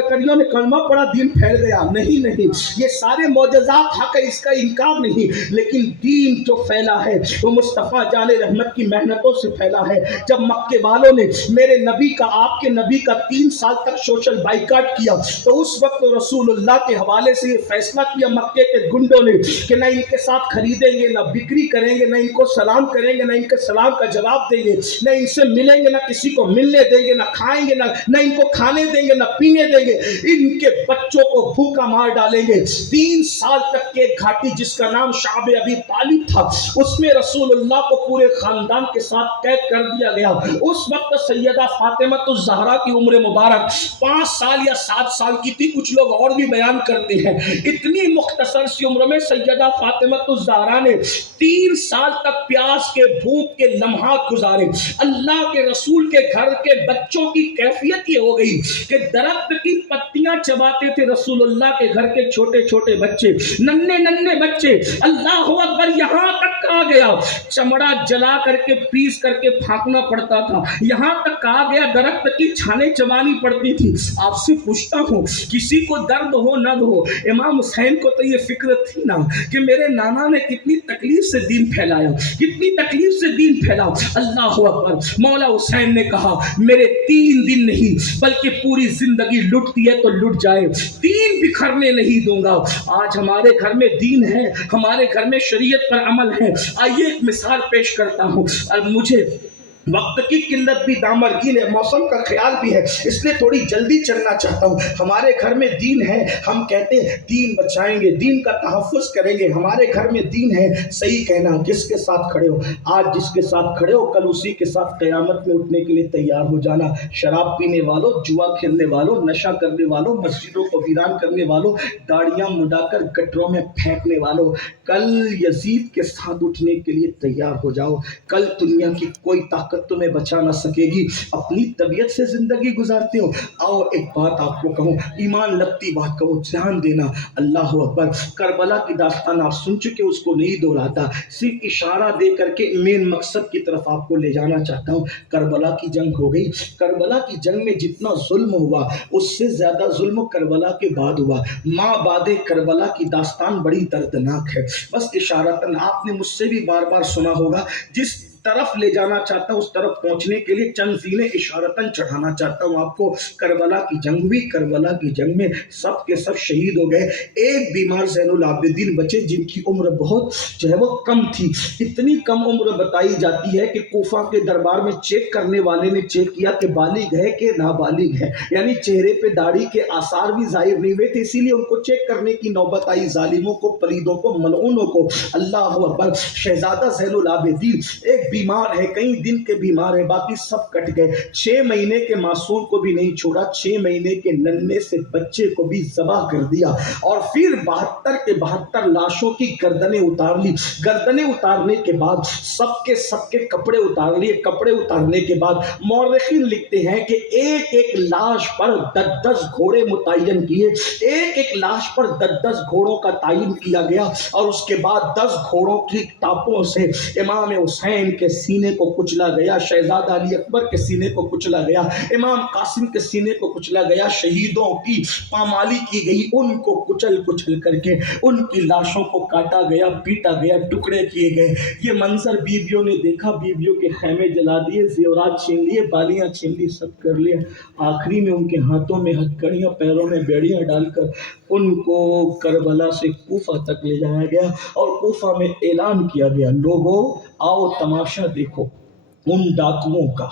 کڑیوں نے کلمہ پڑھا دین پھیل گیا، نہیں نہیں، یہ سارے معجزات حق ہے، اس کا انکار نہیں، لیکن دین جو پھیلا ہے وہ مصطفیٰ جان رحمت کی محنتوں سے پھیلا ہے۔ جب مکے والوں نے میرے نبی کا، آپ کے نبی کا 3 سال تک سوشل بائیکاٹ کیا تو اس وقت رسول اللہ کے حوالے سے یہ فیصلہ کیا مکے کے گنڈوں نے کہ نہ ان کے ساتھ خریدیں گے، نہ بکری کریں گے، نہ ان کو سلام کریں گے، نہ ان کے سلام کا جواب دیں گے، نہ ان سے ملیں گے، نہ کسی کو ملنے دیں گے، نہ کھائیں گے، نہ ان کو کھانے دیں گے، نہ پینے دیں گے، ان کے بچوں کو بھوکا مار ڈالیں گے۔ 3 سال تک کے گھاٹی جس کا نام شعب ابی طالب تھا، اس میں رسول اللہ کو پورے خاندان کے ساتھ قید کر دیا گیا۔ اس وقت سیدہ فاطمہ الزہرا کی عمر مبارک 5 سال یا 7 سال کی تھی، کچھ لوگ اور بھی بیان کرتے ہیں۔ اتنی مختصر سی عمر میں سیدہ فاطمہ الزہرا نے 3 سال تک پیاس کے، بھوک کے لمحات گزارے۔ اللہ کے رسول کے گھر کے بچوں کی کیفیت یہ ہو گئی کہ درخت کی پتیاں چباتے تھے رسول اللہ کے گھر کے چھوٹے چھوٹے بچے، ننھے ننھے بچے۔ اللہ اکبر، یہاں تک کہا گیا چمڑا جلا کر کے پیس کر کے پھینکنا پڑتا تھا، یہاں تک کہا گیا درخت کی چھالیں چبانی پڑتی تھی۔ آپ سے پوچھتا ہوں کسی کو درد ہو نہ ہو، امام حسین کو تو یہ فکر تھی نا کہ میرے نانا نے کتنی تکلیف سے دین پھیلایا، کتنی تکلیف سے دین پھیلا۔ اللہ اکبر، مولا حسین نے کہا میرے 3 دن نہیں بلکہ پوری زندگی لٹتی ہے تو لٹ جائے، دین بکھرنے نہیں دوں گا۔ آج ہمارے گھر میں دین ہے، ہمارے گھر میں شریعت پر عمل ہے۔ آئیے ایک مثال پیش کرتا ہوں، مجھے وقت کی قلت بھی دامرگین ہے، موسم کا خیال بھی ہے، اس لیے تھوڑی جلدی چلنا چاہتا ہوں۔ ہمارے گھر میں دین ہے، ہم کہتے ہیں دین بچائیں گے، دین کا تحفظ کریں گے، ہمارے گھر میں دین ہے۔ صحیح کہنا، جس کے ساتھ کھڑے ہو آج، جس کے ساتھ کھڑے ہو کل اسی کے ساتھ قیامت میں اٹھنے کے لیے تیار ہو جانا۔ شراب پینے والوں، جوا کھیلنے والوں، نشہ کرنے والوں، مسجدوں کو ویران کرنے والوں، گاڑیاں مڈا کر گٹروں میں پھینکنے والوں، کل یزید کے ساتھ اٹھنے کے لیے تیار ہو جاؤ۔ کل دنیا کی کوئی طاقت تمہیں بچا نہ سکے گی۔ اپنی طبیعت سے زندگی گزارتے ہو، آؤ ایک بات آپ کو کہوں، ایمان لگتی بات کہوں، دھیان دینا۔ اللہ اکبر، کربلا کی داستان آپ سن چکے، اس کو نہیں دہراتا، صرف اشارہ دے کر کے مین مقصد کی طرف آپ کو لے جانا چاہتا ہوں۔ کربلا کی جنگ ہو گئی، کربلا کی جنگ میں جتنا ظلم ہوا اس سے زیادہ ظلم کربلا کے بعد ہوا۔ ماں بعد کربلا کی داستان بڑی دردناک ہے۔ بس اشارتاً آپ نے مجھ سے بھی بار بار سنا ہوگا، جس طرف لے جانا چاہتا ہوں اس طرف پہنچنے کے لیے چند زینے اشارتاً چڑھانا چاہتا ہوں آپ کو۔ کربلا کی جنگ ہوئی، کربلا کی جنگ میں سب کے سب شہید ہو گئے۔ ایک بیمار زین العابدین بچے، جن کی عمر بہت جو ہے وہ کم تھی، اتنی کم عمر بتائی جاتی ہے کہ کوفہ کے دربار میں چیک کرنے والے نے چیک کیا کہ بالغ ہے کہ نابالغ ہے، یعنی چہرے پہ داڑھی کے آثار بھی ظاہر نہیں ہوئے تھے، اسی لیے ان کو چیک کرنے کی نوبت آئی۔ ظالموں کو، پلیدوں کو، ملعونوں کو۔ اللہ اکبر، شہزادہ زین العابدین ایک بیمار ہے، کئی دن کے بیمار ہے، باقی سب کٹ گئے۔ 6 مہینے کے معصوم کو بھی نہیں چھوڑا، 6 مہینے کے ننھے سے بچے کو بھی ذبح کر دیا، اور پھر 72 کے 72 لاشوں کی گردنیں اتار لی۔ گردنیں اتارنے کے بعد سب کے کپڑے اتار لیے۔ کپڑے اتارنے کے بعد مورخین لکھتے ہیں کہ ایک ایک لاش پر 10 گھوڑے متعین کیے، ایک ایک لاش پر 10 گھوڑوں کا تعین کیا گیا، اور اس کے بعد 10 گھوڑوں کی ٹاپوں سے امام حسین کے سینے کو کچلا گیا، شہزادہ علی اکبر کے سینے کو کچلا گیا، امام قاسم کے سینے کو کچلا گیا، شہیدوں کی پامالی کی گئی، ان کو کچل کر کے ان کی لاشوں کو کاٹا گیا، پیٹا گیا، ٹکڑے کیے گئے۔ یہ منظر بیویوں نے دیکھا، بیویوں کے خیمے جلا دیے، زیورات چھین لیے، بالیاں چھین لی، سب کر لیا۔ آخری میں ان کے ہاتھوں میں ہتھکڑیاں، پیروں میں بیڑیاں ڈال کر ان کو کربلا سے کوفہ تک لے جایا گیا، اور کوفہ میں اعلان کیا گیا، لوگوں آؤ تماشا دیکھو ان ڈاکوؤں کا،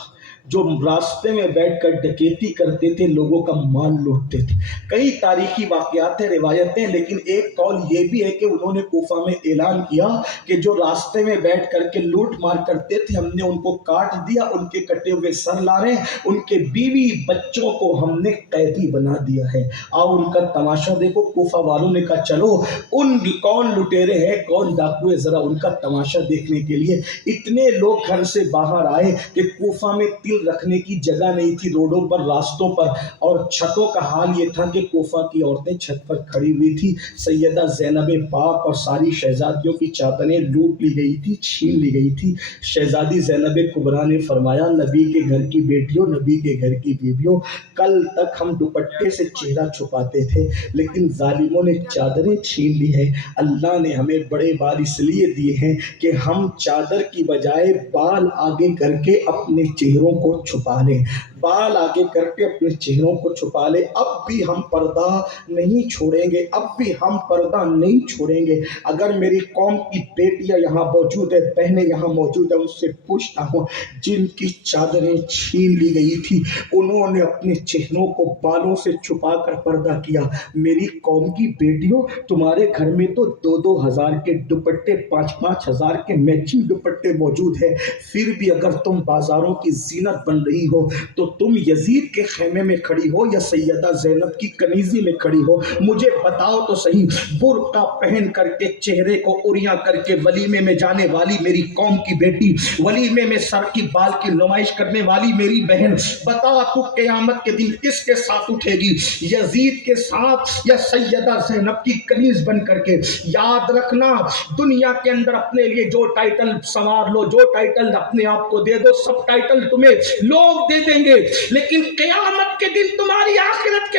جو راستے میں بیٹھ کر ڈکیتی کرتے تھے، لوگوں کا مال لوٹتے تھے۔ کئی تاریخی واقعات ہیں، روایتیں، لیکن ایک قول یہ بھی ہے کہ انہوں نے کوفہ میں اعلان کیا کہ جو راستے میں بیٹھ کر کے لوٹ مار کرتے تھے، ہم نے ان کو کاٹ دیا، ان کے کٹے ہوئے سر لا رہے ہیں، ان کے بیوی بچوں کو ہم نے قیدی بنا دیا ہے، آؤ ان کا تماشا دیکھو۔ کوفہ والوں نے کہا چلو، ان کون لٹیرے ہیں، کون ڈاکو ہے، ذرا ان کا تماشا دیکھنے کے لیے۔ اتنے لوگ گھر سے باہر آئے کہ کوفہ میں تل رکھنے کی جگہ نہیں تھی، روڈوں پر، راستوں پر، اور چھتوں کا حال یہ تھا کہ کوفہ کی عورتیں چھت پر کھڑی ہوئی تھی۔ سیدہ زینب پاک اور ساری شہزادیوں کی چادریں لوٹ لی گئی تھی، چھین لی گئی تھی۔ شہزادی زینب کبریٰ نے فرمایا، نبی کے گھر کی بیٹیوں، نبی کے گھر کی بیویوں، کل تک ہم دوپٹے سے چہرہ چھپاتے تھے، لیکن ظالموں نے چادریں چھین لی ہے۔ اللہ نے ہمیں بڑے بال اس لیے دیے ہیں کہ ہم چادر کی بجائے بال آگے کر کے اپنے چہروں کو چھپا لیں، بال آگے کر کے اپنے چہروں کو چھپا لیں۔ اب بھی ہم پردہ نہیں چھوڑیں گے، اب بھی ہم پردہ نہیں چھوڑیں گے۔ اگر میری قوم کی بیٹیاں یہاں موجود ہے، بہنیں یہاں موجود ہیں، ان سے پوچھتا ہوں، جن کی چادریں چھین لی گئی تھی، انہوں نے اپنے چہروں کو بالوں سے چھپا کر پردہ کیا۔ میری قوم کی بیٹیوں، تمہارے گھر میں تو 2-2 ہزار کے دوپٹے، 5-5 ہزار کے میچنگ دوپٹے موجود ہیں، پھر بھی اگر تم بازاروں کی زینت بن رہی ہو تو تم یزید کے خیمے میں کھڑی ہو یا سیدہ زینب کی کنیزی میں کھڑی ہو؟ مجھے بتاؤ تو صحیح۔ برقع پہن کر کے، چہرے کو اوریاں کر کے ولیمے میں جانے والی میری قوم کی بیٹی، ولیمے میں سر کی بال کی نمائش کرنے والی میری بہن، بتا تو قیامت کے دن کس کے ساتھ اٹھے گی، یزید کے ساتھ یا سیدہ زینب کی کنیز بن کر کے؟ یاد رکھنا، دنیا کے اندر اپنے لیے جو ٹائٹل سنوار لو، جو ٹائٹل اپنے آپ کو دے سب ٹائٹل تمہیں لوگ دے دیں گے، لیکن قیامت کے دن تمہاری آخرت کے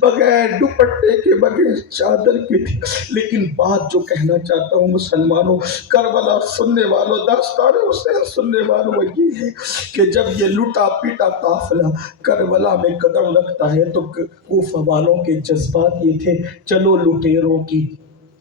بغیر دوپٹے کے، بغیر چادر کے تھی. لیکن بات جو کہنا چاہتا ہوں مسلمانوں، کربلا سننے والوں، داستان حسین سننے والوں، یہ ہے کہ جب یہ لٹا پیٹا قافلہ کربلا میں قدم رکھتا ہے تو کوفہ والوں کے جذبات یہ تھے، چلو لٹیروں کی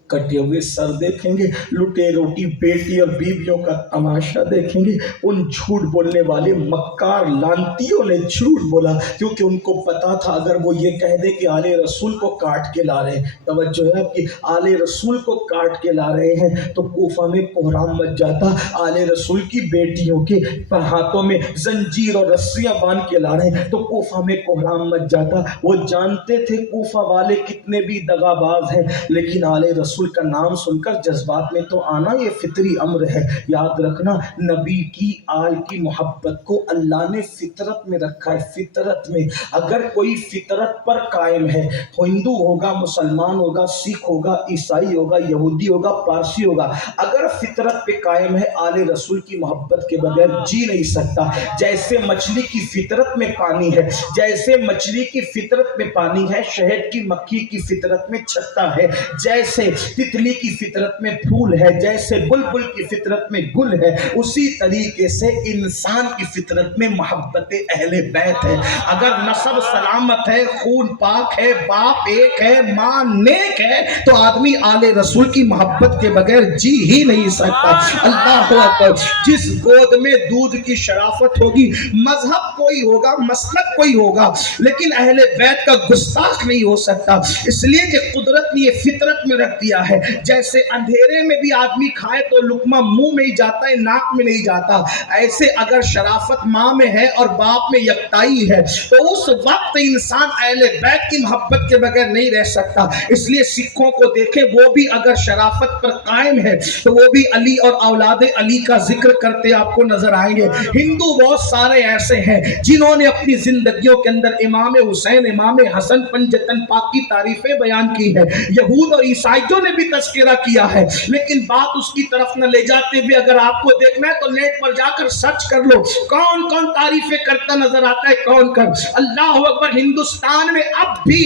کٹے ہوئے سر دیکھیں گے، لٹیروں کی بیٹی اور بیویوں کا تماشا دیکھیں گے. ان جھوٹ بولنے والے مکار لانتیوں نے جھوٹ بولا، کیونکہ ان کو پتا تھا اگر وہ یہ کہہ دے کہ آل رسول کو کاٹ کے لا رہے ہیں، توجہ ہے کہ آل رسول کو کاٹ کے لا رہے ہیں، تو کوفہ میں کوہرام مچ جاتا. آل رسول کی بیٹیوں کے ہاتھوں میں زنجیر اور رسیاں باندھ کے لا رہے ہیں تو کوفہ میں کوہرام مچ جاتا. وہ جانتے تھے کوفہ والے کتنے بھی دغاباز ہیں، لیکن آل رسول کا نام سن کر جذبات میں تو آنا یہ فطری امر ہے. یاد رکھنا نبی کی آل کی محبت کو اللہ نے فطرت میں رکھا ہے. فطرت میں اگر کوئی فطرت پر قائم ہے، ہندو ہوگا، مسلمان ہوگا، سکھ ہوگا، عیسائی ہوگا، یہودی ہوگا، پارسی ہوگا، اگر فطرت پہ قائم ہے آل رسول کی محبت کے بغیر جی نہیں سکتا. جیسے مچھلی کی فطرت میں پانی ہے، جیسے مچھلی کی فطرت میں پانی ہے، شہد کی مکھی کی فطرت میں چھتا ہے، جیسے تتلی کی فطرت میں پھول ہے، جیسے بلبل کی فطرت میں گل ہے، اسی طریقے سے انسان کی فطرت میں محبت اہل بیت ہے. اگر نسب سلامت ہے، خون پاک ہے، باپ ایک ہے، ماں نیک ہے، تو آدمی آل رسول کی محبت کے بغیر جی ہی نہیں سکتا. اللہ اکبر. جس گود میں دودھ کی شرافت ہوگی، مذہب کوئی ہوگا، مسلک کوئی ہوگا، لیکن اہل بیت کا گستاخ نہیں ہو سکتا. اس لیے کہ قدرت نے یہ فطرت میں رکھ دیا ہے، جیسے اندھیرے میں بھی آدمی کھائے تو لقمہ منہ میں ہی جاتا ہے، ناک میں نہیں جاتا، ایسے اگر شرافت ماں میں ہے اور باپ میں یکتائی ہے تو اس وقت انسان اہل بیت کی محبت کے بغیر نہیں رہ سکتا. اس لیے سکھوں کو دیکھیں، وہ بھی اگر شرافت پر قائم ہے تو وہ بھی علی اور اولاد علی کا ذکر کرتے آپ کو نظر آئیں گے. ہندو بہت سارے ایسے ہیں جنہوں نے اپنی زندگیوں کے اندر امام حسین، امام حسن پنجتن پاک کی تعریفیں بیان کی ہے. یہود اور عیسائیوں نے بھی تذکرہ کیا ہے، لیکن بات اس کی طرف نہ لے جاتے ہوئے اگر آپ کو دیکھنا ہے تو نیٹ پر جا کر سرچ کر لو کون کون تعریفیں کرتا نظر آتا ہے، کون کون. اللہ اکبر. ہندوستان میں اب بھی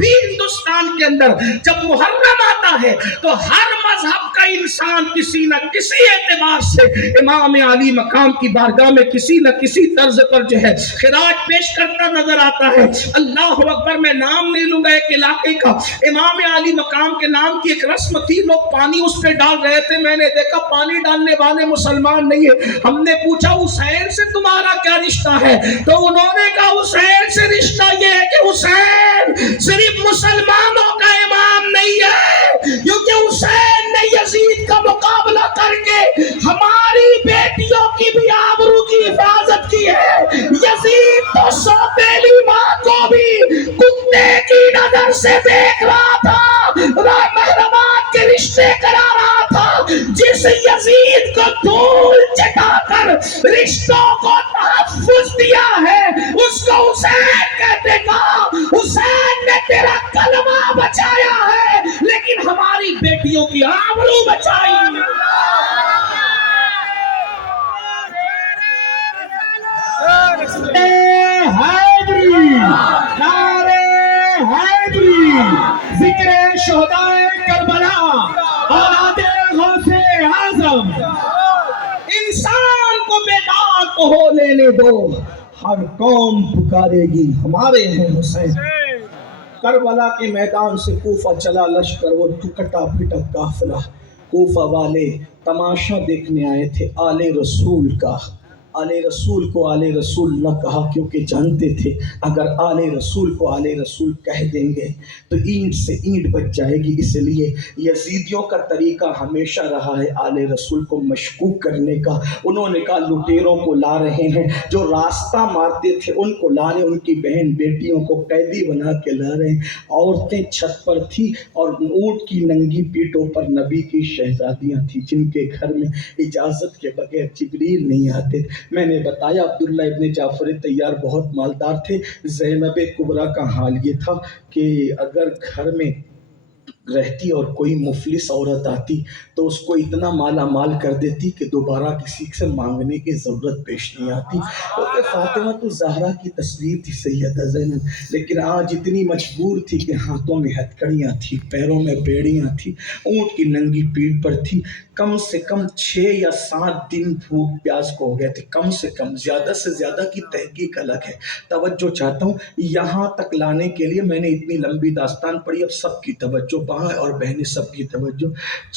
ہندوستان کے اندر جب محرم آتا ہے تو ہر مذہب کا انسان کسی نہ کسی اعتبار سے امام علی مقام کی بارگاہ میں کسی نہ کسی طرز پر جو ہے خراج پیش کرتا نظر آتا ہے. اللہ اکبر. میں نام نہیں لوں گا ایک علاقے کا، امام علی مقام کے نام کی ایک رسم تھی، لوگ پانی اس پہ ڈال رہے تھے، میں نے دیکھا پانی ڈالنے والے مسلمان نہیں ہے. ہم نے پوچھا حسین سے تمہارا کیا رشتہ ہے؟ تو انہوں نے کہا حسین سے رشتہ یہ ہے کہ حسین صرف مسلمانوں کا امام نہیں ہے، کیونکہ حسین نے یزید کا مقابلہ کر کے ہماری بیٹیوں کی بھی آبرو کی حفاظت کی ہے. یزید تو سوتیلی ماں کو بھی کتے کی نظر سے دیکھ رہا تھا، محرمات کے رشتے کرا رہا تھا. جس یزید کو دھول چٹا کر رشتوں کو تحفظ دیا ہے اس کو حسین کہتے کہا حسین نے تیرا کلمہ بچایا ہے لیکن ہماری بیٹیوں کی آبرو بچائی. ذکر شہدائے کربلا، اولاد غوث اعظم. انسان کو بیدار تو ہو لینے دو، ہر قوم پکارے گی ہمارے ہیں حسین. کربلا کے میدان سے کوفہ چلا لشکر، وہ ٹکٹا پھٹا قافلہ. کوفہ والے تماشا دیکھنے آئے تھے آل رسول کا. آل رسول کو آل رسول نہ کہا کیونکہ جانتے تھے اگر آل رسول کو آل رسول کہہ دیں گے تو اینٹ سے اینٹ بچ جائے گی. اس لیے یزیدیوں کا طریقہ ہمیشہ رہا ہے آل رسول کو مشکوک کرنے کا. انہوں نے کہا لٹیروں کو لا رہے ہیں، جو راستہ مارتے تھے ان کو لا رہے ہیں، ان کی بہن بیٹیوں کو قیدی بنا کے لا رہے ہیں. عورتیں چھت پر تھی اور اونٹ کی ننگی پیٹوں پر نبی کی شہزادیاں تھیں جن کے گھر میں اجازت کے بغیر جبریل نہیں آتے. میں نے بتایا عبداللہ ابن جعفر طیار بہت مالدار تھے. زینب کبریٰ کا حال یہ تھا کہ اگر گھر میں رہتی اور کوئی مفلس عورت آتی تو اس کو اتنا مالا مال کر دیتی کہ دوبارہ کسی سے مانگنے کی ضرورت پیش نہیں آتی. تو حضرت فاطمہ تو زہرا کی تصویر تھی سیدہ زینب، لیکن آج اتنی مجبور تھی کہ ہاتھوں میں ہتھکڑیاں تھی، پیروں میں بیڑیاں تھی، اونٹ کی ننگی پیٹھ پر تھی، کم سے کم 6 یا 7 دن بھوک پیاس کو ہو گئے تھے، کم سے کم، زیادہ سے زیادہ کی تحقیق الگ ہے۔ توجہ چاہتا ہوں یہاں تک لانے کے لیے میں نے اتنی لمبی داستان پڑھی، اب سب کی توجہ، ماں اور بہنیں سب کی توجہ۔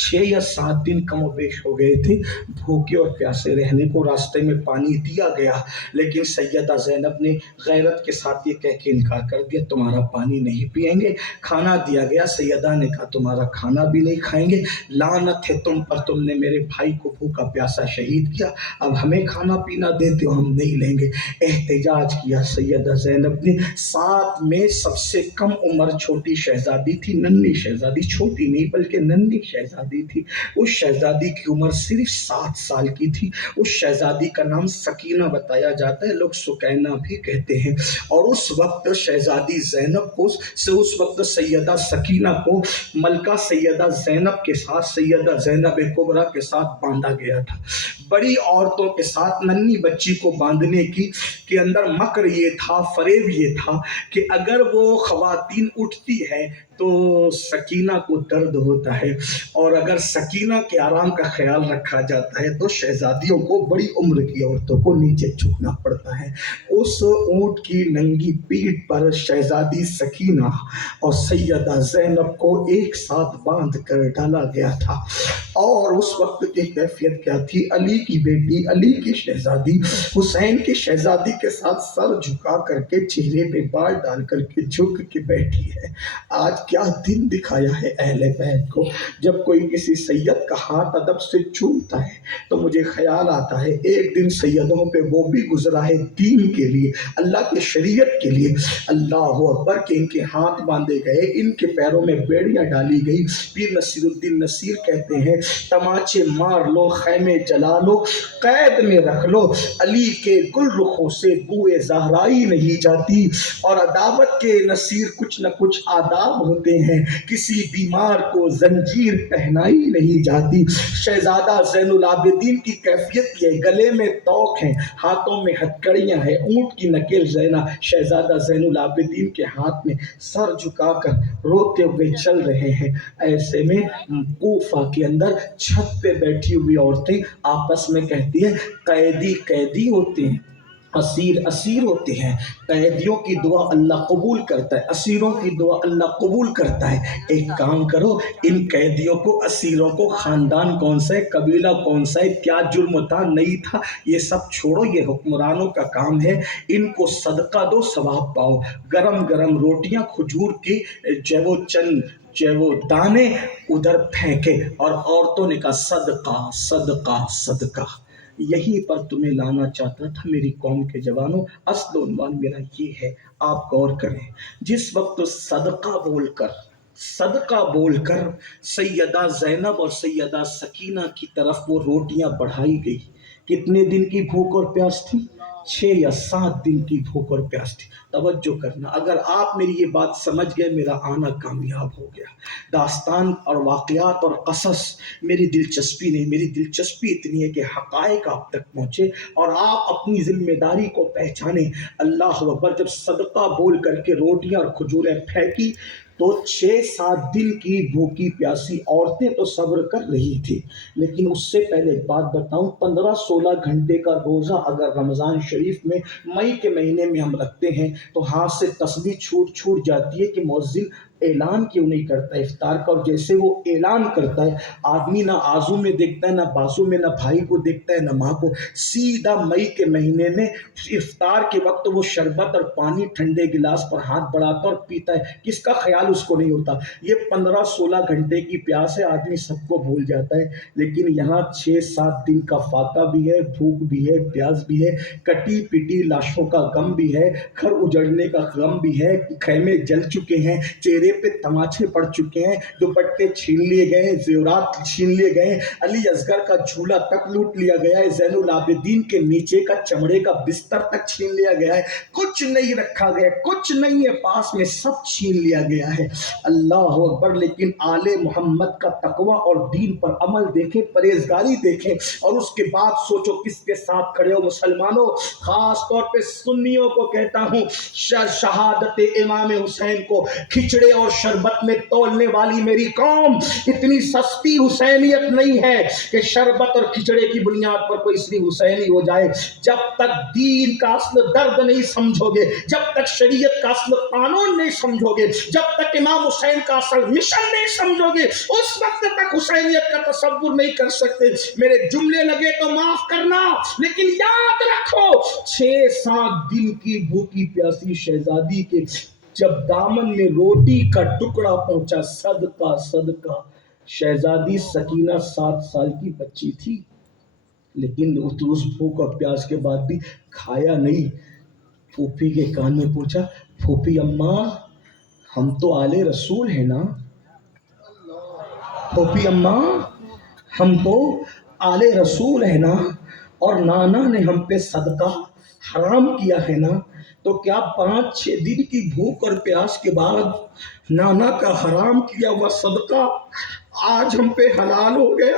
6 یا 7 دن کم و بیش ہو گئے تھے بھوکے اور پیاسے رہنے کو، راستے میں پانی دیا گیا لیکن سیدہ زینب نے غیرت کے ساتھ یہ کہہ کے انکار کر دیا تمہارا پانی نہیں پیئیں گے۔ کھانا دیا گیا، سیدہ نے کہا تمہارا کھانا بھی نہیں کھائیں گے، لعنت ہے تم پر، تم نے میرے بھائی کو بھوکا پیاسا شہید کیا، اب ہمیں کھانا پینا دیتے ہو ہم نہیں لیں گے۔ احتجاج کیا سیدہ زینب نے، ساتھ میں سب سے کم عمر چھوٹی شہزادی تھی، ننھی شہزادی، چھوٹی نہیں بلکہ ننھی شہزادی تھی، اس شہزادی کی عمر صرف 7 سال کی تھی، اس شہزادی کا نام سکینہ بتایا جاتا ہے، لوگ سکینہ بھی کہتے ہیں، اور اس وقت شہزادی زینب کو، اس وقت سیدہ سکینہ کو ملکہ سیدہ زینب کے ساتھ، سیدہ زینب کبریٰ کے ساتھ باندھا گیا تھا۔ بڑی عورتوں کے ساتھ ننھی بچی کو باندھنے کی کے اندر مکر یہ تھا، فریب یہ تھا کہ اگر وہ خواتین اٹھتی ہے تو سکینہ کو درد ہوتا ہے، اور اگر سکینہ کے آرام کا خیال رکھا جاتا ہے تو شہزادیوں کو، بڑی عمر کی عورتوں کو نیچے جھکنا پڑتا ہے۔ اس اونٹ کی ننگی پیٹھ پر شہزادی سکینہ اور سیدہ زینب کو ایک ساتھ باندھ کر ڈالا گیا تھا، اور اس وقت کی کیفیت کیا تھی؟ علی کی بیٹی، علی کی شہزادی، حسین کی شہزادی کے ساتھ سر جھکا کر کے، چہرے پہ بال ڈال کر کے جھک کے بیٹھی ہے۔ آج کیا دن دکھایا ہے اہل بیت کو، جب کوئی کسی سید کا ہاتھ ادب سے چومتا ہے تو مجھے خیال آتا ہے ایک دن سیدوں پہ وہ بھی گزرا ہے دین کے لیے، اللہ کے شریعت کے لیے، اللہ اکبر، کہ ان کے ہاتھ باندھے گئے، ان کے پیروں میں بیڑیاں ڈالی گئی۔ پیر نصیر الدین نصیر کہتے ہیں تماچے مار لو، خیمے جلا لو، قید میں رکھ لو، علی کے گل رخوں سے بوئے زہرائی نہیں جاتی، اور عداوت کے نصیر کچھ نہ کچھ آداب ہوتے ہیں، کسی بیمار کو زنجیر پہنائی نہیں جاتی۔ شہزادہ زین العابدین کی کیفیت یہ، گلے میں توق ہیں، ہاتھوں میں ہتھکڑیاں ہیں، اونٹ کی نکیل زینہ، شہزادہ زین العابدین کے ہاتھ میں سر جھکا کر روتے ہوئے چل رہے ہیں۔ ایسے میں کوفہ کے اندر چھت پہ بیٹھی ہوئی عورتیں آپس میں کہتی ہیں قیدی قیدی ہوتے ہیں، اسیر اسیر ہوتے ہیں، قیدیوں کی دعا اللہ قبول کرتا ہے، اسیروں کی دعا اللہ قبول کرتا ہے، ایک کام کرو، ان قیدیوں کو، اسیروں کو، خاندان کون سا ہے، قبیلہ کون سا ہے، کیا جرم تھا نہیں تھا، یہ سب چھوڑو، یہ حکمرانوں کا کام ہے، ان کو صدقہ دو ثواب پاؤ، گرم گرم روٹیاں، کھجور کی وہ دانے ادھر پھینکے، اور عورتوں نے کہا صدقہ صدقہ صدقہ۔ یہی پر تمہیں لانا چاہتا تھا میری قوم کے جوانوں، اصل عنوان میرا یہ ہے، آپ غور کریں، جس وقت صدقہ بول کر سیدہ زینب اور سیدہ سکینہ کی طرف وہ روٹیاں بڑھائی گئی، کتنے دن کی بھوک اور پیاس تھی؟ 6 یا 7 دن کی بھوک اور پیاس تھی۔ توجہ کرنا، اگر آپ میری یہ بات سمجھ گئے میرا آنا کامیاب ہو گیا۔ داستان اور واقعات اور قصص میری دلچسپی نہیں، میری دلچسپی اتنی ہے کہ حقائق آپ تک پہنچے اور آپ اپنی ذمہ داری کو پہچانیں۔ اللہ اکبر، جب صدقہ بول کر کے روٹیاں اور کھجوریں پھینکی تو 6-7 دن کی بھوکی پیاسی عورتیں تو صبر کر رہی تھی، لیکن اس سے پہلے ایک بات بتاؤں، 15-16 گھنٹے کا روزہ اگر رمضان شریف میں مئی کے مہینے میں ہم رکھتے ہیں تو ہاتھ سے تسبیح چھوٹ جاتی ہے کہ مؤذن اعلان کیوں نہیں کرتا افطار کا، اور جیسے وہ اعلان کرتا ہے آدمی نہ آزو میں دیکھتا ہے، نہ بازو میں، نہ بھائی کو دیکھتا ہے، نہ ماں کو، سیدھا مئی کے مہینے میں افطار کے وقت وہ شربت اور پانی ٹھنڈے گلاس پر ہاتھ بڑھاتا اور پیتا ہے، کس کا خیال اس کو نہیں ہوتا؟ یہ 15-16 گھنٹے کی پیاس ہے، آدمی سب کو بھول جاتا ہے، لیکن یہاں 6-7 دن کا فاقہ بھی ہے، بھوک بھی ہے، پیاس بھی ہے، کٹی پٹی لاشوں کا غم بھی ہے، گھر اجڑنے کا غم بھی ہے، خیمے جل چکے ہیں، چہرے پہ تماچے پڑ چکے ہیں، دوپٹے چھین لیے گئے ہیں، زیورات چھین لیے گئے ہیں، علی اصغر کا جھولا تک لوٹ لیا گیا ہے، زین العابدین کے نیچے کا چمڑے کا بستر تک چھین لیا گیا ہے، کچھ نہیں رکھا گیا، کچھ نہیں ہے پاس میں، سب چھین لیا گیا ہے۔ اللہ اکبر۔ لیکن آل محمد کا تقوی اور دین پر عمل دیکھیں، پرہیزگاری دیکھیں، اور اس کے بعد سوچو کس کے ساتھ کھڑے ہو۔ مسلمانوں، خاص طور پہ سنیوں کو کہتا ہوں، شہادت امام حسین کو کھچڑے اور شربت میں تولنے والی میری قوم، اتنی سستی حسینیت نہیں ہے کہ شربت اور کھچڑے کی بنیاد پر کوئی اسری حسینی ہو جائے۔ جب تک دین کا اصل درد نہیں سمجھو گے، جب تک شریعت کا اصل قانون نہیں سمجھو گے، جب تک امام حسین کا اصل مشن نہیں سمجھو گے، اس وقت تک حسینیت کا تصور نہیں کر سکتے۔ میرے جملے لگے تو معاف کرنا، لیکن یاد رکھو 6-7 دن کی بھوکی پیاسی شہزادی کے جب دامن میں روٹی کا ٹکڑا پہنچا، صدقہ صدقہ، شہزادی سکینہ 7 سال کی بچی تھی، لیکن اس بھوک اور پیاس کے بعد بھی کھایا نہیں۔ پھوپھی کے کان میں پوچھا، پھوپھی اماں ہم تو آل رسول ہیں نا؟ پھوپھی اماں ہم تو آل رسول ہیں نا، اور نانا نے ہم پہ صدقہ حرام کیا ہے نا، تو کیا 5-6 دن کی بھوک اور پیاس کے بعد نانا کا حرام کیا ہوا صدقہ آج ہم پہ حلال ہو گیا؟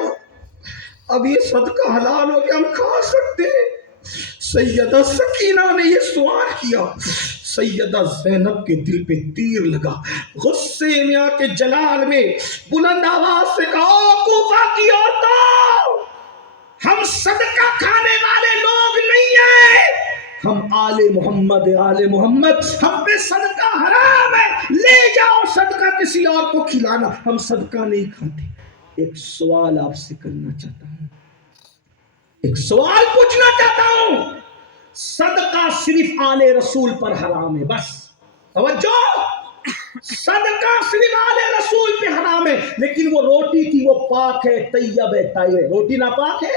اب یہ صدقہ حلال ہو گیا، ہم کھا سکتے ہیں؟ سیدہ سکینہ نے یہ سوال کیا۔ سیدہ زینب کے دل پہ تیر لگا، غصے میں آ کے جلال میں بلند آواز سے کہا، کوفہ کی عورتوں، ہم صدقہ کھانے والے لوگ نہیں ہیں، ہم آل محمد، آل محمد، ہم پہ صدقہ حرام ہے، لے جاؤ صدقہ کسی اور کو کھلانا، ہم صدقہ نہیں کھاتے۔ ایک سوال آپ سے کرنا چاہتا ہوں، ایک سوال پوچھنا چاہتا ہوں، صدقہ صرف آل رسول پر حرام ہے، بس توجہ، صدقہ صرف آل رسول پہ حرام ہے، لیکن وہ روٹی تھی وہ پاک ہے، طیب ہے، طاہر ہے۔ روٹی نہ پاک ہے؟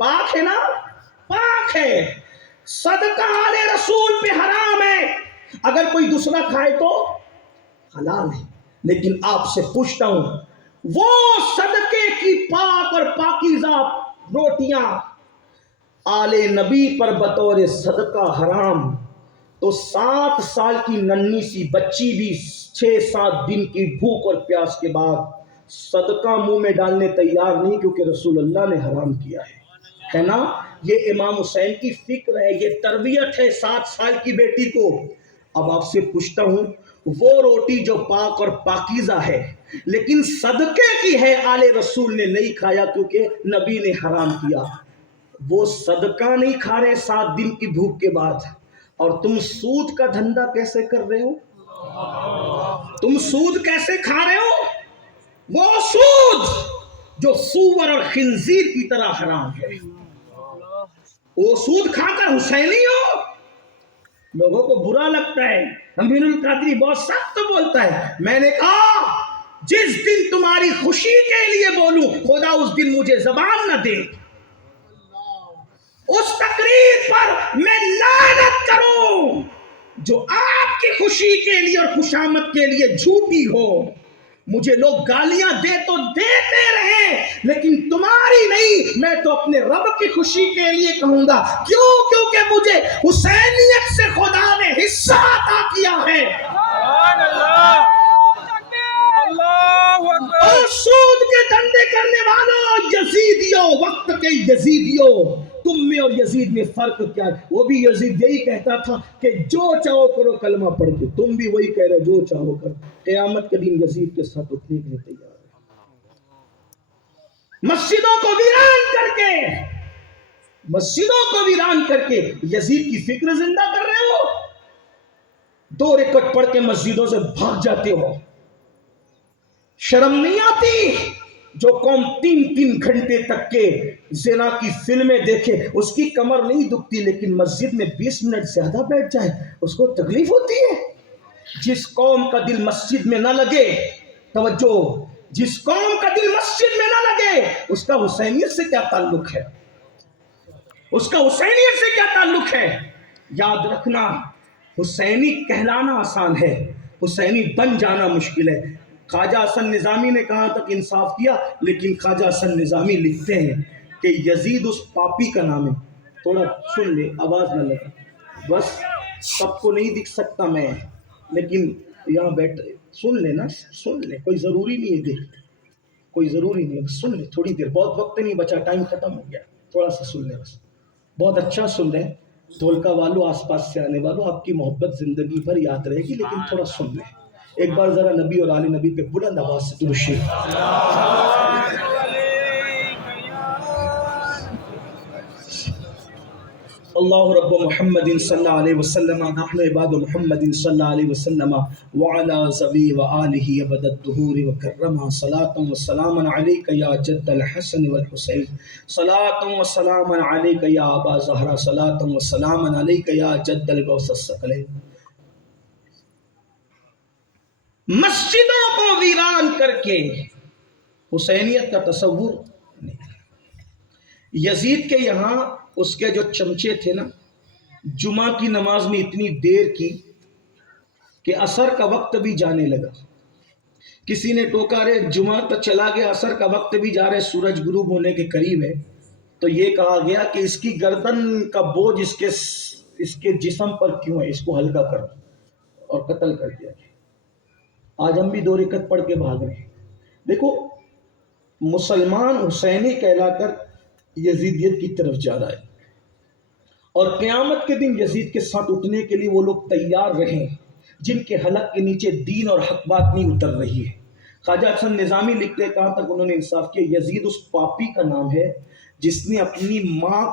پاک ہے نا؟ پاک ہے۔ صدقہ آل رسول پہ حرام ہے، اگر کوئی دوسرا کھائے تو حلال ہے۔ لیکن آپ سے پوچھتا ہوں، وہ صدقے کی پاک اور پاکیزہ روٹیاں آل نبی پر بطور صدقہ حرام، تو 7 سال کی ننھی سی بچی بھی 6-7 دن کی بھوک اور پیاس کے بعد صدقہ منہ میں ڈالنے تیار نہیں، کیونکہ رسول اللہ نے حرام کیا ہے نا؟ یہ امام حسین کی فکر ہے، یہ تربیت ہے 7 سال کی بیٹی کو۔ اب آپ سے پوچھتا ہوں، وہ روٹی جو پاک اور پاکیزہ ہے لیکن صدقے کی ہے، آل رسول نے نہیں کھایا کیونکہ نبی نے حرام کیا، وہ صدقہ نہیں کھا رہے 7 دن کی بھوک کے بعد، اور تم سود کا دھندا کیسے کر رہے ہو؟ تم سود کیسے کھا رہے ہو؟ وہ سود جو سور اور خنزیر کی طرح حرام ہے، وہ سود کھا کر حسینی ہو؟ لوگوں کو برا لگتا ہے، امین القادری بہت سخت بولتا ہے، میں نے کہا جس دن تمہاری خوشی کے لیے بولوں خدا اس دن مجھے زبان نہ دے، اس تقریر پر میں لعنت کروں جو آپ کی خوشی کے لیے اور خوشامد کے لیے جھوٹی ہو۔ مجھے لوگ گالیاں دے تو دیتے رہے لیکن تمہاری نہیں، میں تو اپنے رب کی خوشی کے لیے کہوں گا، کیوں؟ کیونکہ مجھے حسینیت سے خدا نے حصہ عطا کیا ہے۔ اور سود کے دھندے کرنے والوں، یزیدیوں، وقت کے یزیدیوں، تم میں اور یزید میں فرق کیا ہے؟ وہ بھی یزید یہی کہتا تھا کہ جو چاہو کرو کلمہ پڑھ کے، تم بھی وہی کہہ رہے جو چاہو کرو۔ قیامت کے دن یزید کے ساتھ اٹھنے کے لیے تیار ہے۔ مسجدوں کو ویران کر کے، مسجدوں کو ویران کر کے یزید کی فکر زندہ کر رہے ہو، 2 رکعت پڑھ کے مسجدوں سے بھاگ جاتے ہو۔ شرم نہیں آتی؟ جو قوم 3-3 گھنٹے تک کے زنا کی فلمیں دیکھے، اس کی کمر نہیں دکھتی، لیکن مسجد میں 20 منٹ زیادہ بیٹھ جائے اس کو تکلیف ہوتی ہے۔ جس قوم کا دل مسجد میں نہ لگے، توجہ، جس قوم کا دل مسجد میں نہ لگے، اس کا حسینیت سے کیا تعلق ہے؟ اس کا حسینیت سے کیا تعلق ہے؟ یاد رکھنا، حسینی کہلانا آسان ہے حسینی بن جانا مشکل ہے۔ خواجہ حسن نظامی نے کہاں تک انصاف کیا، لیکن خواجہ حسن نظامی لکھتے ہیں کہ یزید اس پاپی کا نام ہے۔ تھوڑا سن لے، آواز نہ لگا، بس سب کو نہیں دکھ سکتا میں، لیکن یہاں بیٹھ سن لے نا، سن لے، کوئی ضروری نہیں ہے دیکھ، کوئی ضروری نہیں ہے، بس سن لے تھوڑی دیر، بہت وقت نہیں بچا، ٹائم ختم ہو گیا، تھوڑا سا سن لے بس، بہت اچھا سن لے۔ دھولکا والوں، آس پاس سے آنے والوں، آپ کی محبت زندگی بھر یاد رہے گی، لیکن تھوڑا سن لے۔ ایک بار ذرا نبی اور آل نبی پہ بلند آواز سے درود شریف۔ اللہ رب محمد صلی اللہ علیہ وسلم، نحن عباد محمد صلی اللہ علیہ وسلم وعلی ذوی وآلہ ابد الدہور وکرما، صلاۃ و سلام علیک یا جد الحسن والحسین، صلاۃ و سلام علیک یا ابا زہرا، صلاۃ و سلام علیک یا جد الغوث الثقلین۔ مسجدوں کو ویران کر کے حسینیت کا تصور نہیں۔ یزید کے یہاں اس کے جو چمچے تھے نا، جمعہ کی نماز میں اتنی دیر کی کہ عصر کا وقت بھی جانے لگا۔ کسی نے ٹوکا، رے جمعہ تو چلا گیا، عصر کا وقت بھی جا رہے، سورج غروب ہونے کے قریب ہے، تو یہ کہا گیا کہ اس کی گردن کا بوجھ اس کے جسم پر کیوں ہے، اس کو ہلکا کرو، اور قتل کر دیا گیا۔ آج ہم بھی 2 رکعت پڑھ کے بھاگ رہے ہیں۔ دیکھو، مسلمان حسینی کہلا کر یزیدیت کی طرف جا رہا ہے، اور قیامت کے دن یزید کے ساتھ اٹھنے کے لیے وہ لوگ تیار رہیں جن کے حلق کے نیچے دین اور حق بات نہیں اتر رہی ہے۔ خواجہ حسن نظامی لکھتے، کہاں تک انہوں نے انصاف کیا، یزید اس پاپی کا نام ہے جس نے اپنی ماں،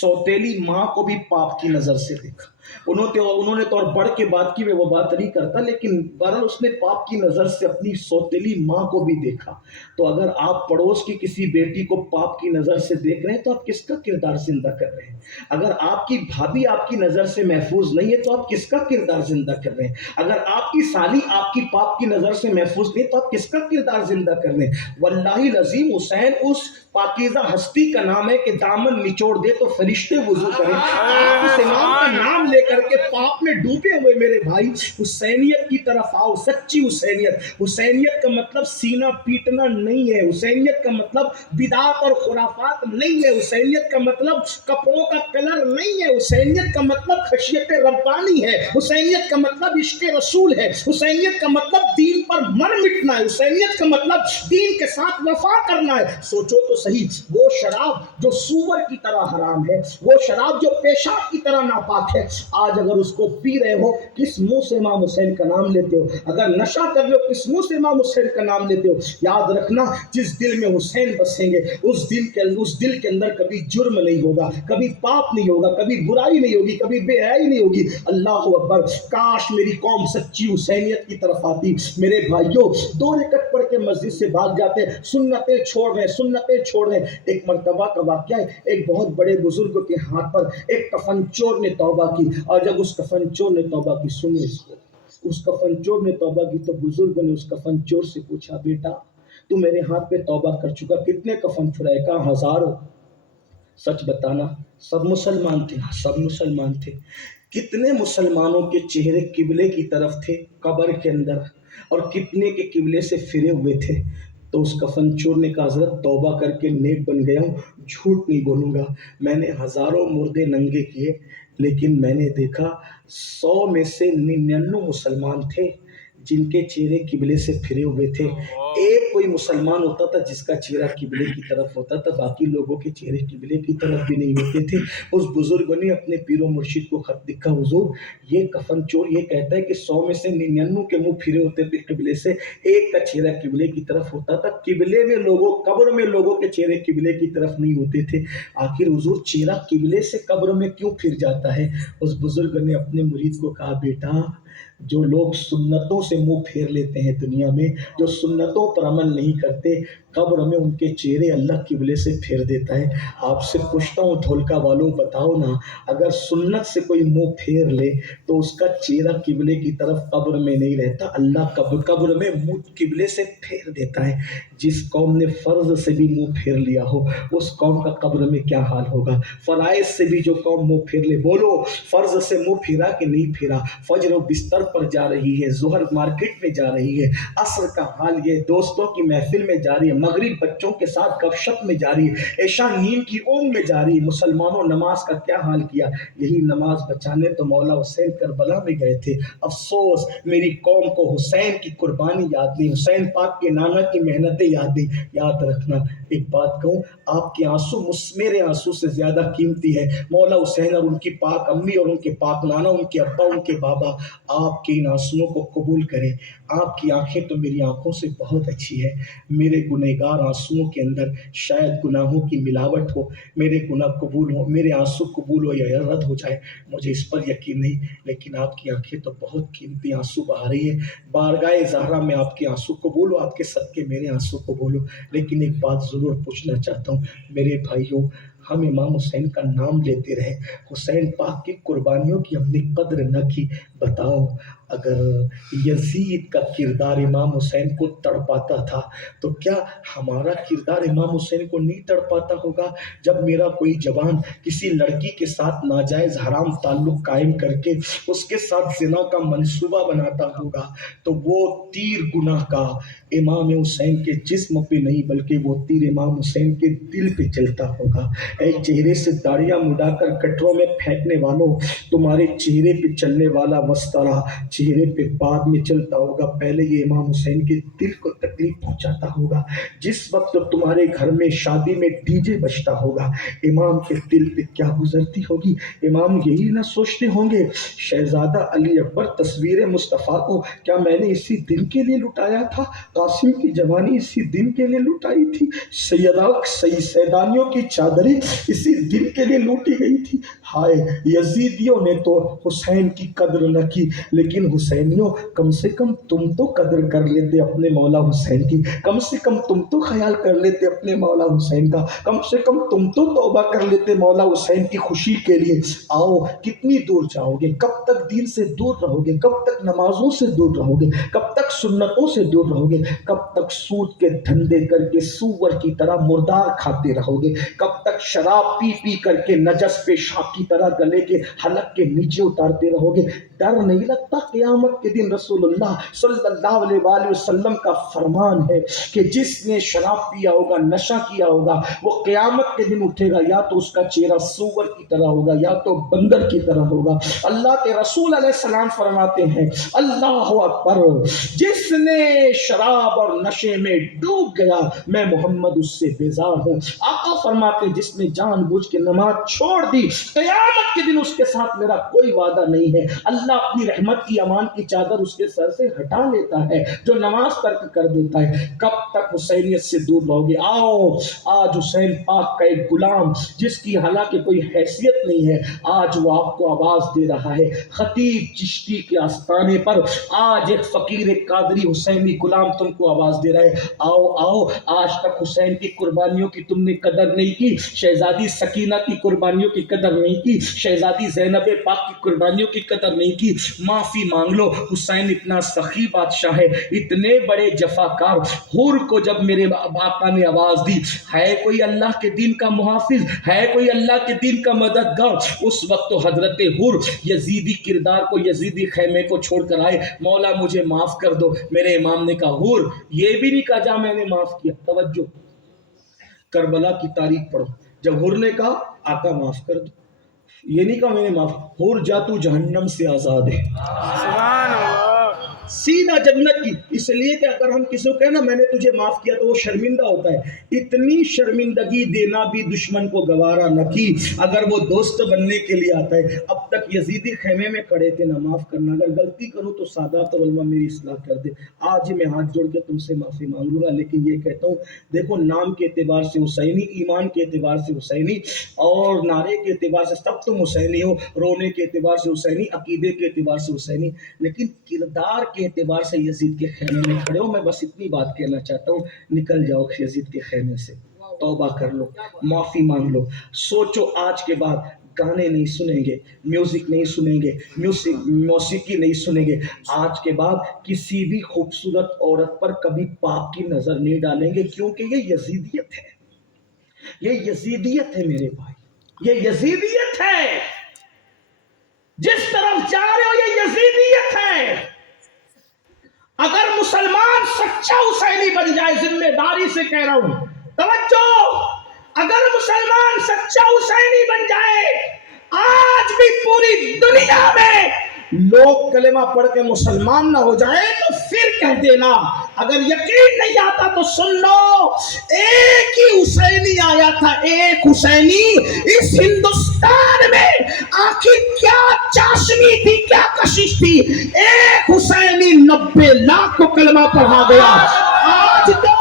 سوتیلی ماں کو بھی پاپ کی نظر سے دیکھا۔ انہوں نے تو اور بڑھ کے بات کی، وہ بات نہیں کرتا، لیکن بہرحال اس نے پاپ کی نظر سے اپنی سوتیلی ماں کو بھی دیکھا۔ تو اگر آپ پڑوس کی کسی بیٹی کو پاپ کی نظر سے دیکھ رہے ہیں تو آپ کس کا کردار زندہ کر رہے ہیں؟ اگر آپ کی بھابھی آپ کی نظر سے محفوظ نہیں ہے تو آپ کس کا کردار زندہ کر رہے ہیں؟ اگر آپ کی سالی آپ کی پاپ کی نظر سے محفوظ نہیں تو آپ کس کا کردار زندہ کر رہے ہیں؟ واللہ العظیم حسین اس پاکیزہ ہستی کا نام ہے کہ دامن نچوڑ دے تو فرشتے وضو کریں۔ آپ اس امام کا نام لے کر کے پاپ میں ڈوبے ہوئے میرے بھائی حسینیت کی طرف آؤ، سچی حسینیت۔ حسینیت کا مطلب سینہ پیٹنا نہیں ہے، حسینیت کا مطلب بدعات اور خرافات نہیں ہے، حسینیت کا مطلب کپڑوں کا کلر نہیں ہے، حسینیت کا مطلب خشیت ربانی ہے، حسینیت کا مطلب عشق رسول ہے، حسینیت کا مطلب دین پر مر مٹنا ہے، حسینیت کا مطلب دین کے ساتھ وفا کرنا ہے۔ سوچو تو صحیح، وہ شراب جو سور کی طرح حرام ہے، وہ شراب جو پیشاب کی طرح ناپاک ہے، آج اگر اس کو پی رہے ہو کس منہ سے امام حسین کا نام لیتے ہو؟ اگر نشہ کر رہے ہو کس منہ سے امام حسین کا نام لیتے ہو؟ یاد رکھنا، جس دل میں حسین بسیں گے اس دل کے اندر کبھی جرم نہیں ہوگا، کبھی پاپ نہیں ہوگا، کبھی برائی نہیں ہوگی، کبھی بے حیائی نہیں ہوگی۔ اللہ اکبر، کاش میری قوم سچی حسینیت کی طرف آتی۔ میرے بھائیوں، 2 رکعت پڑھ کے مسجد سے بھاگ جاتے، سنتیں چھوڑ رہے ہیں۔ ایک مرتبہ کا واقعہ ہے، ایک بہت بڑے بزرگ کے ہاتھ پر ایک کفن چور نے توبہ کی، اور جب اس کفن چور نے توبہ کی، سنیں اس کو، اس کفن چور نے توبہ کی تو بزرگ نے اس کفن چور سے پوچھا، بیٹا تو میرے ہاتھ پہ توبہ کر چکا، کتنے کفن چھڑائے؟ کہا 1000۔ سچ بتانا، سب مسلمان تھے؟ سب مسلمان تھے۔ کتنے مسلمانوں کے چہرے قبلے کی طرف تھے قبر کے اندر، اور کتنے کے قبلے سے پھرے ہوئے تھے؟ تو اس کفن چور نے کہا، حضرت توبہ کر کے نیک بن گیا ہوں، جھوٹ نہیں بولوں گا، میں نے 1000 مردے ننگے کیے، لیکن میں نے دیکھا 100 میں سے 99 مسلمان تھے جن کے چہرے قبلے سے پھرے ہوئے تھے۔ ایک کوئی مسلمان ہوتا تھا جس کا چہرہ قبلے کی طرف ہوتا تھا، باقی لوگوں کے چہرے قبلے کی طرف بھی نہیں ہوتے تھے۔ اس بزرگ نے اپنے پیر و مرشد کو خط لکھا، حضور یہ کفن چور یہ کہتا ہے کہ 100 میں سے 99 کے منہ پھرے ہوتے تھے قبلے سے، ایک کا چہرہ قبلے کی طرف ہوتا تھا۔ قبلے میں لوگوں، قبر میں لوگوں کے چہرے قبلے کی طرف نہیں ہوتے تھے، آخر حضور چہرہ قبلے سے قبر میں کیوں پھر جاتا ہے؟ اس بزرگ نے اپنے مرید کو کہا، بیٹا جو لوگ سنتوں سے منہ پھیر لیتے ہیں دنیا میں، جو سنتوں پر عمل نہیں کرتے، قبر میں ان کے چہرے اللہ قبلے سے پھیر دیتا ہے۔ آپ سے پوچھتا ہوں دھولکا والوں، بتاؤ نا، اگر سنت سے کوئی منہ پھیر لے تو اس کا چہرہ قبلے کی طرف قبر میں نہیں رہتا، اللہ قبر میں منہ قبلے سے پھیر دیتا ہے۔ جس قوم نے فرض سے بھی منہ پھیر لیا ہو اس قوم کا قبر میں کیا حال ہوگا؟ فرائض سے بھی جو قوم منہ پھیر لے، بولو فرض سے منہ پھیرا کہ نہیں پھیرا؟ فجر و بستر پر جا رہی ہے، ظہر مارکیٹ میں جا رہی ہے، عصر کا حال یہ دوستوں کی محفل میں جا رہی ہے، مغرب بچوں کے ساتھ گپ شپ میں جا رہی ہے، عشاء نیند کی اونگ میں جا رہی ہے۔ مسلمانوں نماز کا کیا حال کیا؟ یہی نماز بچانے تو مولا حسین کربلا میں گئے تھے۔ افسوس میری قوم کو حسین کی قربانی یاد نہیں، حسین پاک کے نانا کی محنتیں یاد نہیں۔ یاد رکھنا ایک بات کہوں، آپ کے آنسو میرے آنسو سے زیادہ قیمتی ہے۔ مولا حسین اور ان کی پاک امی اور ان کے پاک نانا، ان کے ابا، ان کے بابا آپ کے ان آنسوؤں کو قبول کریں۔ آپ کی آنکھیں تو میری آنکھوں سے بہت اچھی ہے۔ میرے گنہگار آنسوؤں کے اندر شاید گناہوں کی ملاوٹ ہو، میرے گناہ قبول ہو، میرے آنسو قبول ہو یا رد ہو جائے مجھے اس پر یقین نہیں، لیکن آپ کی آنکھیں تو بہت قیمتی آنسو بہا رہی ہے۔ بارگاہ زہرا میں آپ کے آنسو قبول ہو، آپ کے صدقے میرے آنسو قبول ہو۔ لیکن ایک بات ضرور پوچھنا چاہتا ہوں میرے بھائیوں، ہم امام حسین کا نام لیتے رہے، حسین پاک کی قربانیوں کی ہم نے قدر نہ کی۔ بتاؤ اگر یزید کا کردار امام حسین کو تڑپاتا تھا تو کیا ہمارا کردار امام حسین کو نہیں تڑپاتا ہوگا؟ جب میرا کوئی جوان کسی لڑکی کے ساتھ ناجائز حرام تعلق قائم کر کے اس کے ساتھ زنا کا منصوبہ بناتا ہوگا تو وہ تیر گناہ کا امام حسین کے جسم پہ نہیں بلکہ وہ تیر امام حسین کے دل پہ چلتا ہوگا۔ اے چہرے سے داڑیاں مڈا کر کٹروں میں پھینکنے والوں، تمہارے چہرے پہ چلنے والا وسطرہ چہرے پہ بعد میں چلتا ہوگا، پہلے یہ امام حسین کے دل کو تکلیف پہنچاتا ہوگا۔ جس وقت تمہارے گھر میں شادی میں ڈی جے بجتا ہوگا امام کے دل پہ کیا گزرتی ہوگی؟ امام یہی نہ سوچتے ہوں گے شہزادہ علی اکبر تصویر مصطفیٰ کو کیا میں نے اسی دن کے لیے لٹایا تھا؟ قاسم کی جوانی اسی دن کے لیے لٹائی تھی؟ سیدانیوں کی چادریں اسی دن کے لیے لوٹی گئی تھی؟ ہائے یزیدیوں نے تو حسین کی قدر نہ کی، لیکن حسینیوں کم سے کم تم تو قدر کر لیتے اپنے مولا حسین کی، کم سے کم تم تو خیال کر لیتے اپنے مولا حسین کا، کم سے کم تم تو توبہ کر لیتے مولا حسین کی خوشی کے لیے۔ آؤ کتنی دور جاؤ گے؟ کب تک دین سے دور رہو گے؟ کب تک نمازوں سے دور رہو گے؟ کب تک سنتوں سے دور رہو گے؟ کب تک سود کے دھندے کر کے سور کی طرح مردار کھاتے رہو گے؟ کب تک شراب پی پی کر کے نجس پیشاب کی طرح گلے کے حلق کے نیچے اتارتے رہو گے؟ ڈر نہیں لگتا قیامت کے دن رسول اللہ صلی اللہ علیہ وآلہ وسلم کا فرمان ہے کہ جس نے شراب پیا ہوگا، نشہ کیا ہوگا، وہ قیامت کے دن اٹھے گا، یا تو اس کا چہرہ سور کی طرح ہوگا یا تو بندر کی طرح ہوگا۔ اللہ کے رسول علیہ السلام فرماتے ہیں اللہ اکبر، جس نے شراب اور نشے میں ڈوب گیا میں محمد اس سے بیزار ہوں۔ آقا فرماتے ہیں جس نے جان بوجھ کے نماز چھوڑ دی قیامت کے دن اس کے ساتھ میرا کوئی وعدہ نہیں ہے۔ اللہ اپنی رحمت کی امان کی چادر اس کے سر سے ہٹا لیتا ہے جو نماز ترک کر دیتا ہے۔ کب تک حسینیت سے دور رہو گے؟ آؤ آج حسین پاک کا ایک غلام جس کی حالانکہ کوئی حیثیت نہیں ہے، آج وہ آپ کو آواز دے رہا ہے۔ خطیب چشتی کے آستانے پر آج ایک فقیر ایک قادری حسینی غلام تم کو آواز دے رہا ہے، آؤ آؤ، آج تک حسین کی قربانیوں کی تم نے قدر نہیں کی، شہزادی سکینہ کی قربانیوں کی قدر نہیں کی، شہزادی زینب پاک کی قربانیوں کی قدر نہیں کی، معافی مانگ لو۔ حسین اتنا سخی بادشاہ ہے، اتنے بڑے جفاکار، حور کو جب میرے آقا نے آواز دی ہے کوئی اللہ کے دین کا محافظ، ہے کوئی اللہ کے دین کا مددگار، اس وقت تو حضرت حور یزیدی کردار کو، یزیدی خیمے کو چھوڑ کر آئے، مولا مجھے معاف کر دو۔ میرے امام نے کہا حور یہ بھی نہیں کہا جا میں نے معاف کیا، توجہ کربلا کی تاریخ پڑھو، جب حور نے کہا آقا معاف کر دو، یہ نہیں کہا میں نے معاف، حور جا تو جہنم سے آزاد ہے، سبحان اللہ۔ سیدھا جنت کی۔ اس لیے کہ اگر ہم کسی کو کہنا میں نے تجھے معاف کیا تو وہ شرمندہ ہوتا ہے، اتنی شرمندگی دینا بھی دشمن کو گوارا نہ کی اگر وہ دوست بننے کے لیے آتا ہے۔ اب تک یزیدی خیمے میں کھڑے تھے نہ معاف کرنا، اگر غلطی کروں تو سادات اور علماء میری اصلاح کر دے، آج میں ہاتھ جوڑ کے تم سے معافی مانگ لوں گا، لیکن یہ کہتا ہوں دیکھو نام کے اعتبار سے حسینی، ایمان کے اعتبار سے حسینی، اور نعرے کے اعتبار سے سب تم حسینی ہو، رونے کے اعتبار سے حسینی، عقیدے کے اعتبار سے حسینی، لیکن کردار کے کے اعتبار سے یزید کے خیمے میں کھڑے ہو، میں بس اتنی بات کہنا چاہتا ہوں، نکل جاؤ یزید کے خیمے سے، توبہ کر لو، معافی مانگ لو، سوچو آج کے بعد گانے نہیں سنیں گے، میوزک نہیں سنیں گے، موسیقی نہیں سنیں گے، آج کے بعد کسی بھی خوبصورت عورت پر کبھی پاپ کی نظر نہیں ڈالیں گے، کیونکہ یہ یزیدیت ہے، یہ یزیدیت ہے میرے بھائی، یہ یزیدیت ہے، جس طرف جا رہے ہو یہ یزیدیت ہے۔ اگر مسلمان سچا حسینی بن جائے، ذمہ داری سے کہہ رہا ہوں، توجہ، اگر مسلمان سچا حسینی بن جائے، آج بھی پوری دنیا میں لوگ کلمہ پڑھ کے مسلمان نہ ہو جائے تو پھر کہہ دینا، اگر یقین نہیں آتا تو سن لو، ایک ہی حسینی آیا تھا، ایک حسینی اس ہندوستان میں، آخر کیا چاشنی تھی، کیا کشش تھی، ایک حسینی 90 لاکھ کو کلمہ پڑھا گیا۔ آج تو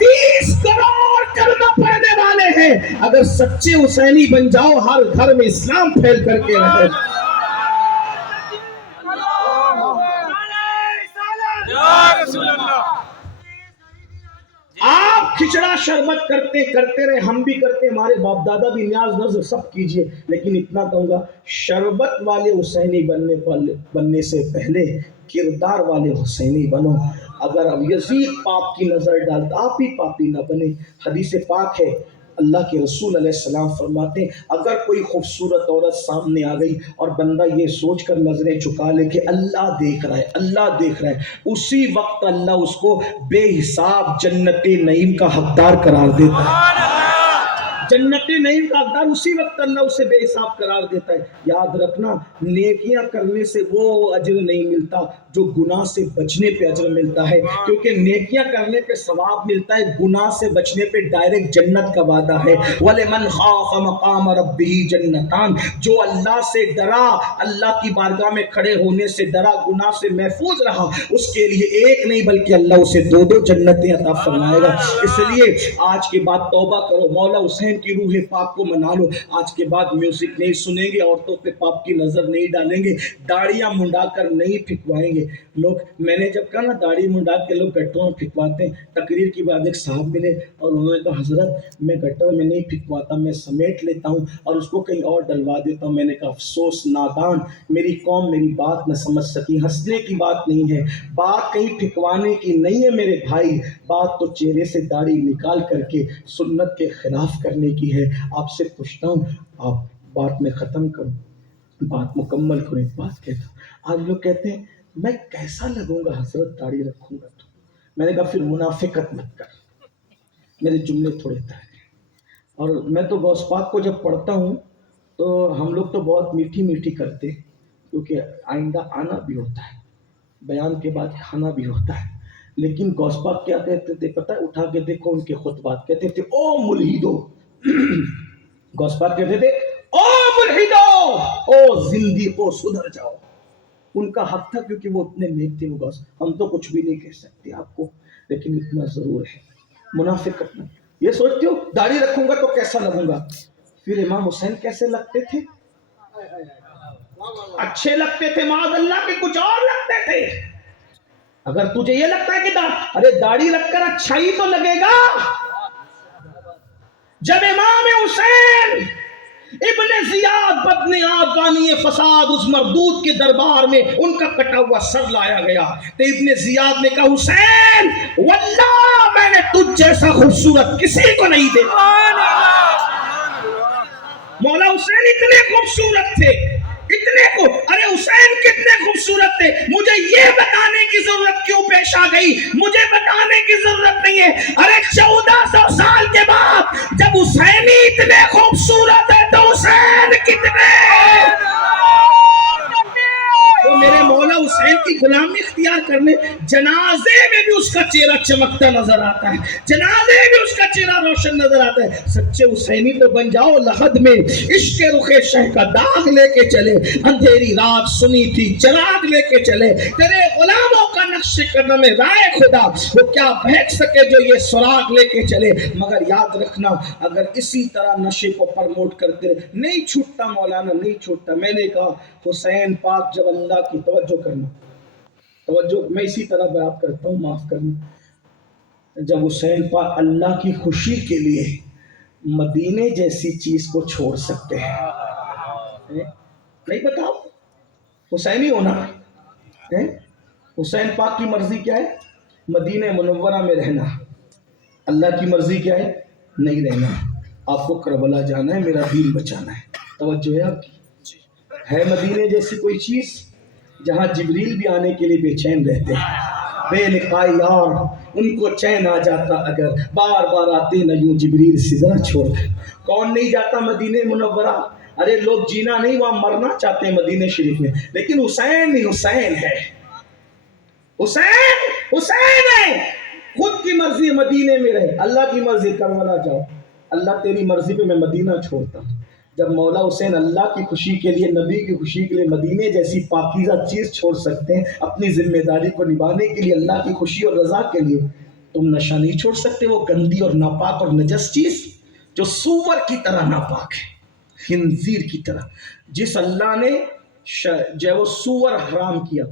30 کروڑ کلمہ پڑھنے والے ہیں، اگر سچے حسینی بن جاؤ ہر گھر میں اسلام پھیل کر کے رہے۔ آپ کھچڑا شربت کرتے رہے، ہم بھی کرتے، ہمارے باپ دادا بھی، نیاز نظر سب کیجئے، لیکن اتنا کہوں گا، شربت والے حسینی بننے سے پہلے کردار والے حسینی بنو۔ اگر اب یزید پاپ کی نظر ڈالتا، آپ بھی پاپی نہ بنے۔ حدیث پاک ہے، اللہ کے رسول علیہ السلام فرماتے ہیں، اگر کوئی خوبصورت عورت سامنے آ گئی اور بندہ یہ سوچ کر نظریں چکا لے کہ اللہ دیکھ رہا ہے، اللہ دیکھ رہا ہے، اسی وقت اللہ اس کو بے حساب جنت نعیم کا حقدار قرار دیتا ہے۔ جنت نعیم کا حقدار اسی وقت اللہ اسے بے حساب قرار دیتا ہے۔ یاد رکھنا، نیکیاں کرنے سے وہ اجر نہیں ملتا جو گناہ سے بچنے پہ اجر ملتا ہے، کیونکہ نیکیاں کرنے پہ ثواب ملتا ہے، گناہ سے بچنے پہ ڈائریکٹ جنت کا وعدہ ہے۔ وَلِمَنْ خَافَ مَقَامَ رَبِّهِ جَنَّتَانِ، جو اللہ سے ڈرا، اللہ کی بارگاہ میں کھڑے ہونے سے ڈرا، گناہ سے محفوظ رہا، اس کے لیے ایک نہیں بلکہ اللہ اسے 2 جنتیں عطا فرمائے گا۔ اس لیے آج کے بعد توبہ کرو، مولا حسین کی روح پاک کو منا لو، آج کے بعد میوزک نہیں سنیں گے، عورتوں پہ پاپ کی نظر نہیں ڈالیں گے، داڑیاں منڈا کر نہیں پھکوائیں گے لوگ۔ میں نے جب کہا نا داڑھی منڈا کے لوگ گٹروں میں پھکواتے ہیں، تقریر کی بعد ایک صاحب ملے اور انہوں نے کہا حضرت میں گٹر میں نہیں پھکواتا، میں سمیٹ لیتا ہوں اور اس کو کہیں اور ڈلوا دیتا ہوں۔ میں نے کہا افسوس نادان، میری قوم میری بات نہ سمجھ سکی، ہنسنے کی بات نہیں ہے، بات کہیں پھکوانے کی نہیں ہے میرے بھائی، بات تو چہرے سے داڑھی نکال کر کے سنت کے خلاف کرنے کی ہے۔ آپ سے پوچھتا ہوں، آپ بات میں ختم کروں، بات مکمل کروں، ایک بات کہتا ہوں۔ آج لوگ کہتے ہیں میں کیسا لگوں گا حضرت داڑھی رکھوں گا تو؟ میں نے کہا پھر منافقت مت کر، میرے جملے تھوڑے طے۔ اور میں تو غوث پاک کو جب پڑھتا ہوں تو ہم لوگ تو بہت میٹھی میٹھی کرتے، کیونکہ آئندہ آنا بھی ہوتا ہے، بیان کے بعد کھانا بھی ہوتا ہے، لیکن غوث پاک کیا کہتے تھے پتہ ہے؟ اٹھا کے دیکھو ان کے خطبات، کہتے تھے او ملحدو، غوث پاک کہتے تھے او ملحدو، او زندیقو سدھر جاؤ۔ ان کا حق تھا کیونکہ وہ اتنے نیک تھے، وہ غوث، ہم تو کچھ بھی نہیں کہہ سکتے آپ کو، لیکن اتنا ضرور ہے منافقت میں یہ سوچتے ہو داڑھی رکھوں گا تو کیسا لگوں گا؟ پھر امام حسین کیسے لگتے تھے؟ اچھے لگتے تھے معاذ اللہ کے، کچھ اور لگتے تھے۔ اگر تجھے یہ لگتا ہے کہ ارے داڑھی رکھ کر اچھا ہی تو لگے گا، جب امام حسین ابن زیاد بدن آبانی فساد اس مردود کے دربار میں ان کا کٹا ہوا سر لایا گیا تو ابن زیاد نے کہا حسین واللہ میں نے تجھ جیسا خوبصورت کسی کو نہیں دیکھا۔ مولا حسین اتنے خوبصورت تھے، اتنے کو ارے حسین کتنے خوبصورت تھے، مجھے یہ بتانے کی ضرورت کیوں پیش آ گئی؟ مجھے بتانے کی ضرورت نہیں ہے۔ ارے 1400 سال کے بعد جب حسین اتنے خوبصورت ہے تو حسین کتنے، وہ میرے مولا حسین کی غلامی اختیار کرنے، جنازے میں بھی اس کا چہرہ چمکتا نظر آتا ہے، جنازے میں بھی اس کا چہرہ روشن نظر آتا ہے۔ سچے حسینی تو بن جاؤ، لحد میں عشق رخ شہ کا داغ لے کے چلے، اندھیری رات سنی تھی چراغ لے کے چلے، تیرے غلاموں کا نقش قدم رائے خدا، وہ کیا بہک سکے جو یہ سراغ لے کے چلے۔ مگر یاد رکھنا اگر اسی طرح نشے کو پرموٹ کرتے نہیں چھوٹتا مولانا، نہیں چھوٹتا۔ میں نے کہا حسین پاک جب اللہ کی توجہ کرنا توجہ میں اسی طرح بات کرتا ہوں، معاف کرنا، جب حسین پاک اللہ کی خوشی کے لیے مدینے جیسی چیز کو چھوڑ سکتے ہیں، نہیں بتاؤ حسینی ہونا ہے؟ حسین پاک کی مرضی کیا ہے؟ مدینہ منورہ میں رہنا۔ اللہ کی مرضی کیا ہے؟ نہیں رہنا، آپ کو کربلا جانا ہے، میرا دین بچانا ہے۔ توجہ ہے آپ کی؟ ہے مدینے جیسی کوئی چیز جہاں جبریل بھی آنے کے لیے بے چین رہتے ہیں؟ بے لقائی یار ان کو چین آ جاتا اگر بار بار آتے نہ یوں جبریل سدھا چھوڑ کر۔ کون نہیں جاتا مدینہ منورہ؟ ارے لوگ جینا نہیں، وہاں مرنا چاہتے ہیں مدینہ شریف میں، لیکن حسین ہی حسین ہے، حسین حسین ہے، خود کی مرضی مدینے میں رہے، اللہ کی مرضی کربلا جاؤ، اللہ تیری مرضی پہ میں مدینہ چھوڑتا ہوں۔ جب مولا حسین اللہ کی خوشی کے لیے، نبی کی خوشی کے لیے مدینے جیسی پاکیزہ چیز چھوڑ سکتے ہیں اپنی ذمہ داری کو نبھانے کے لیے، اللہ کی خوشی اور رضا کے لیے، تم نشہ نہیں چھوڑ سکتے؟ وہ گندی اور ناپاک اور نجس چیز جو سور کی طرح ناپاک ہے، خنزیر کی طرح، جس اللہ نے جو ہے وہ سور حرام کیا،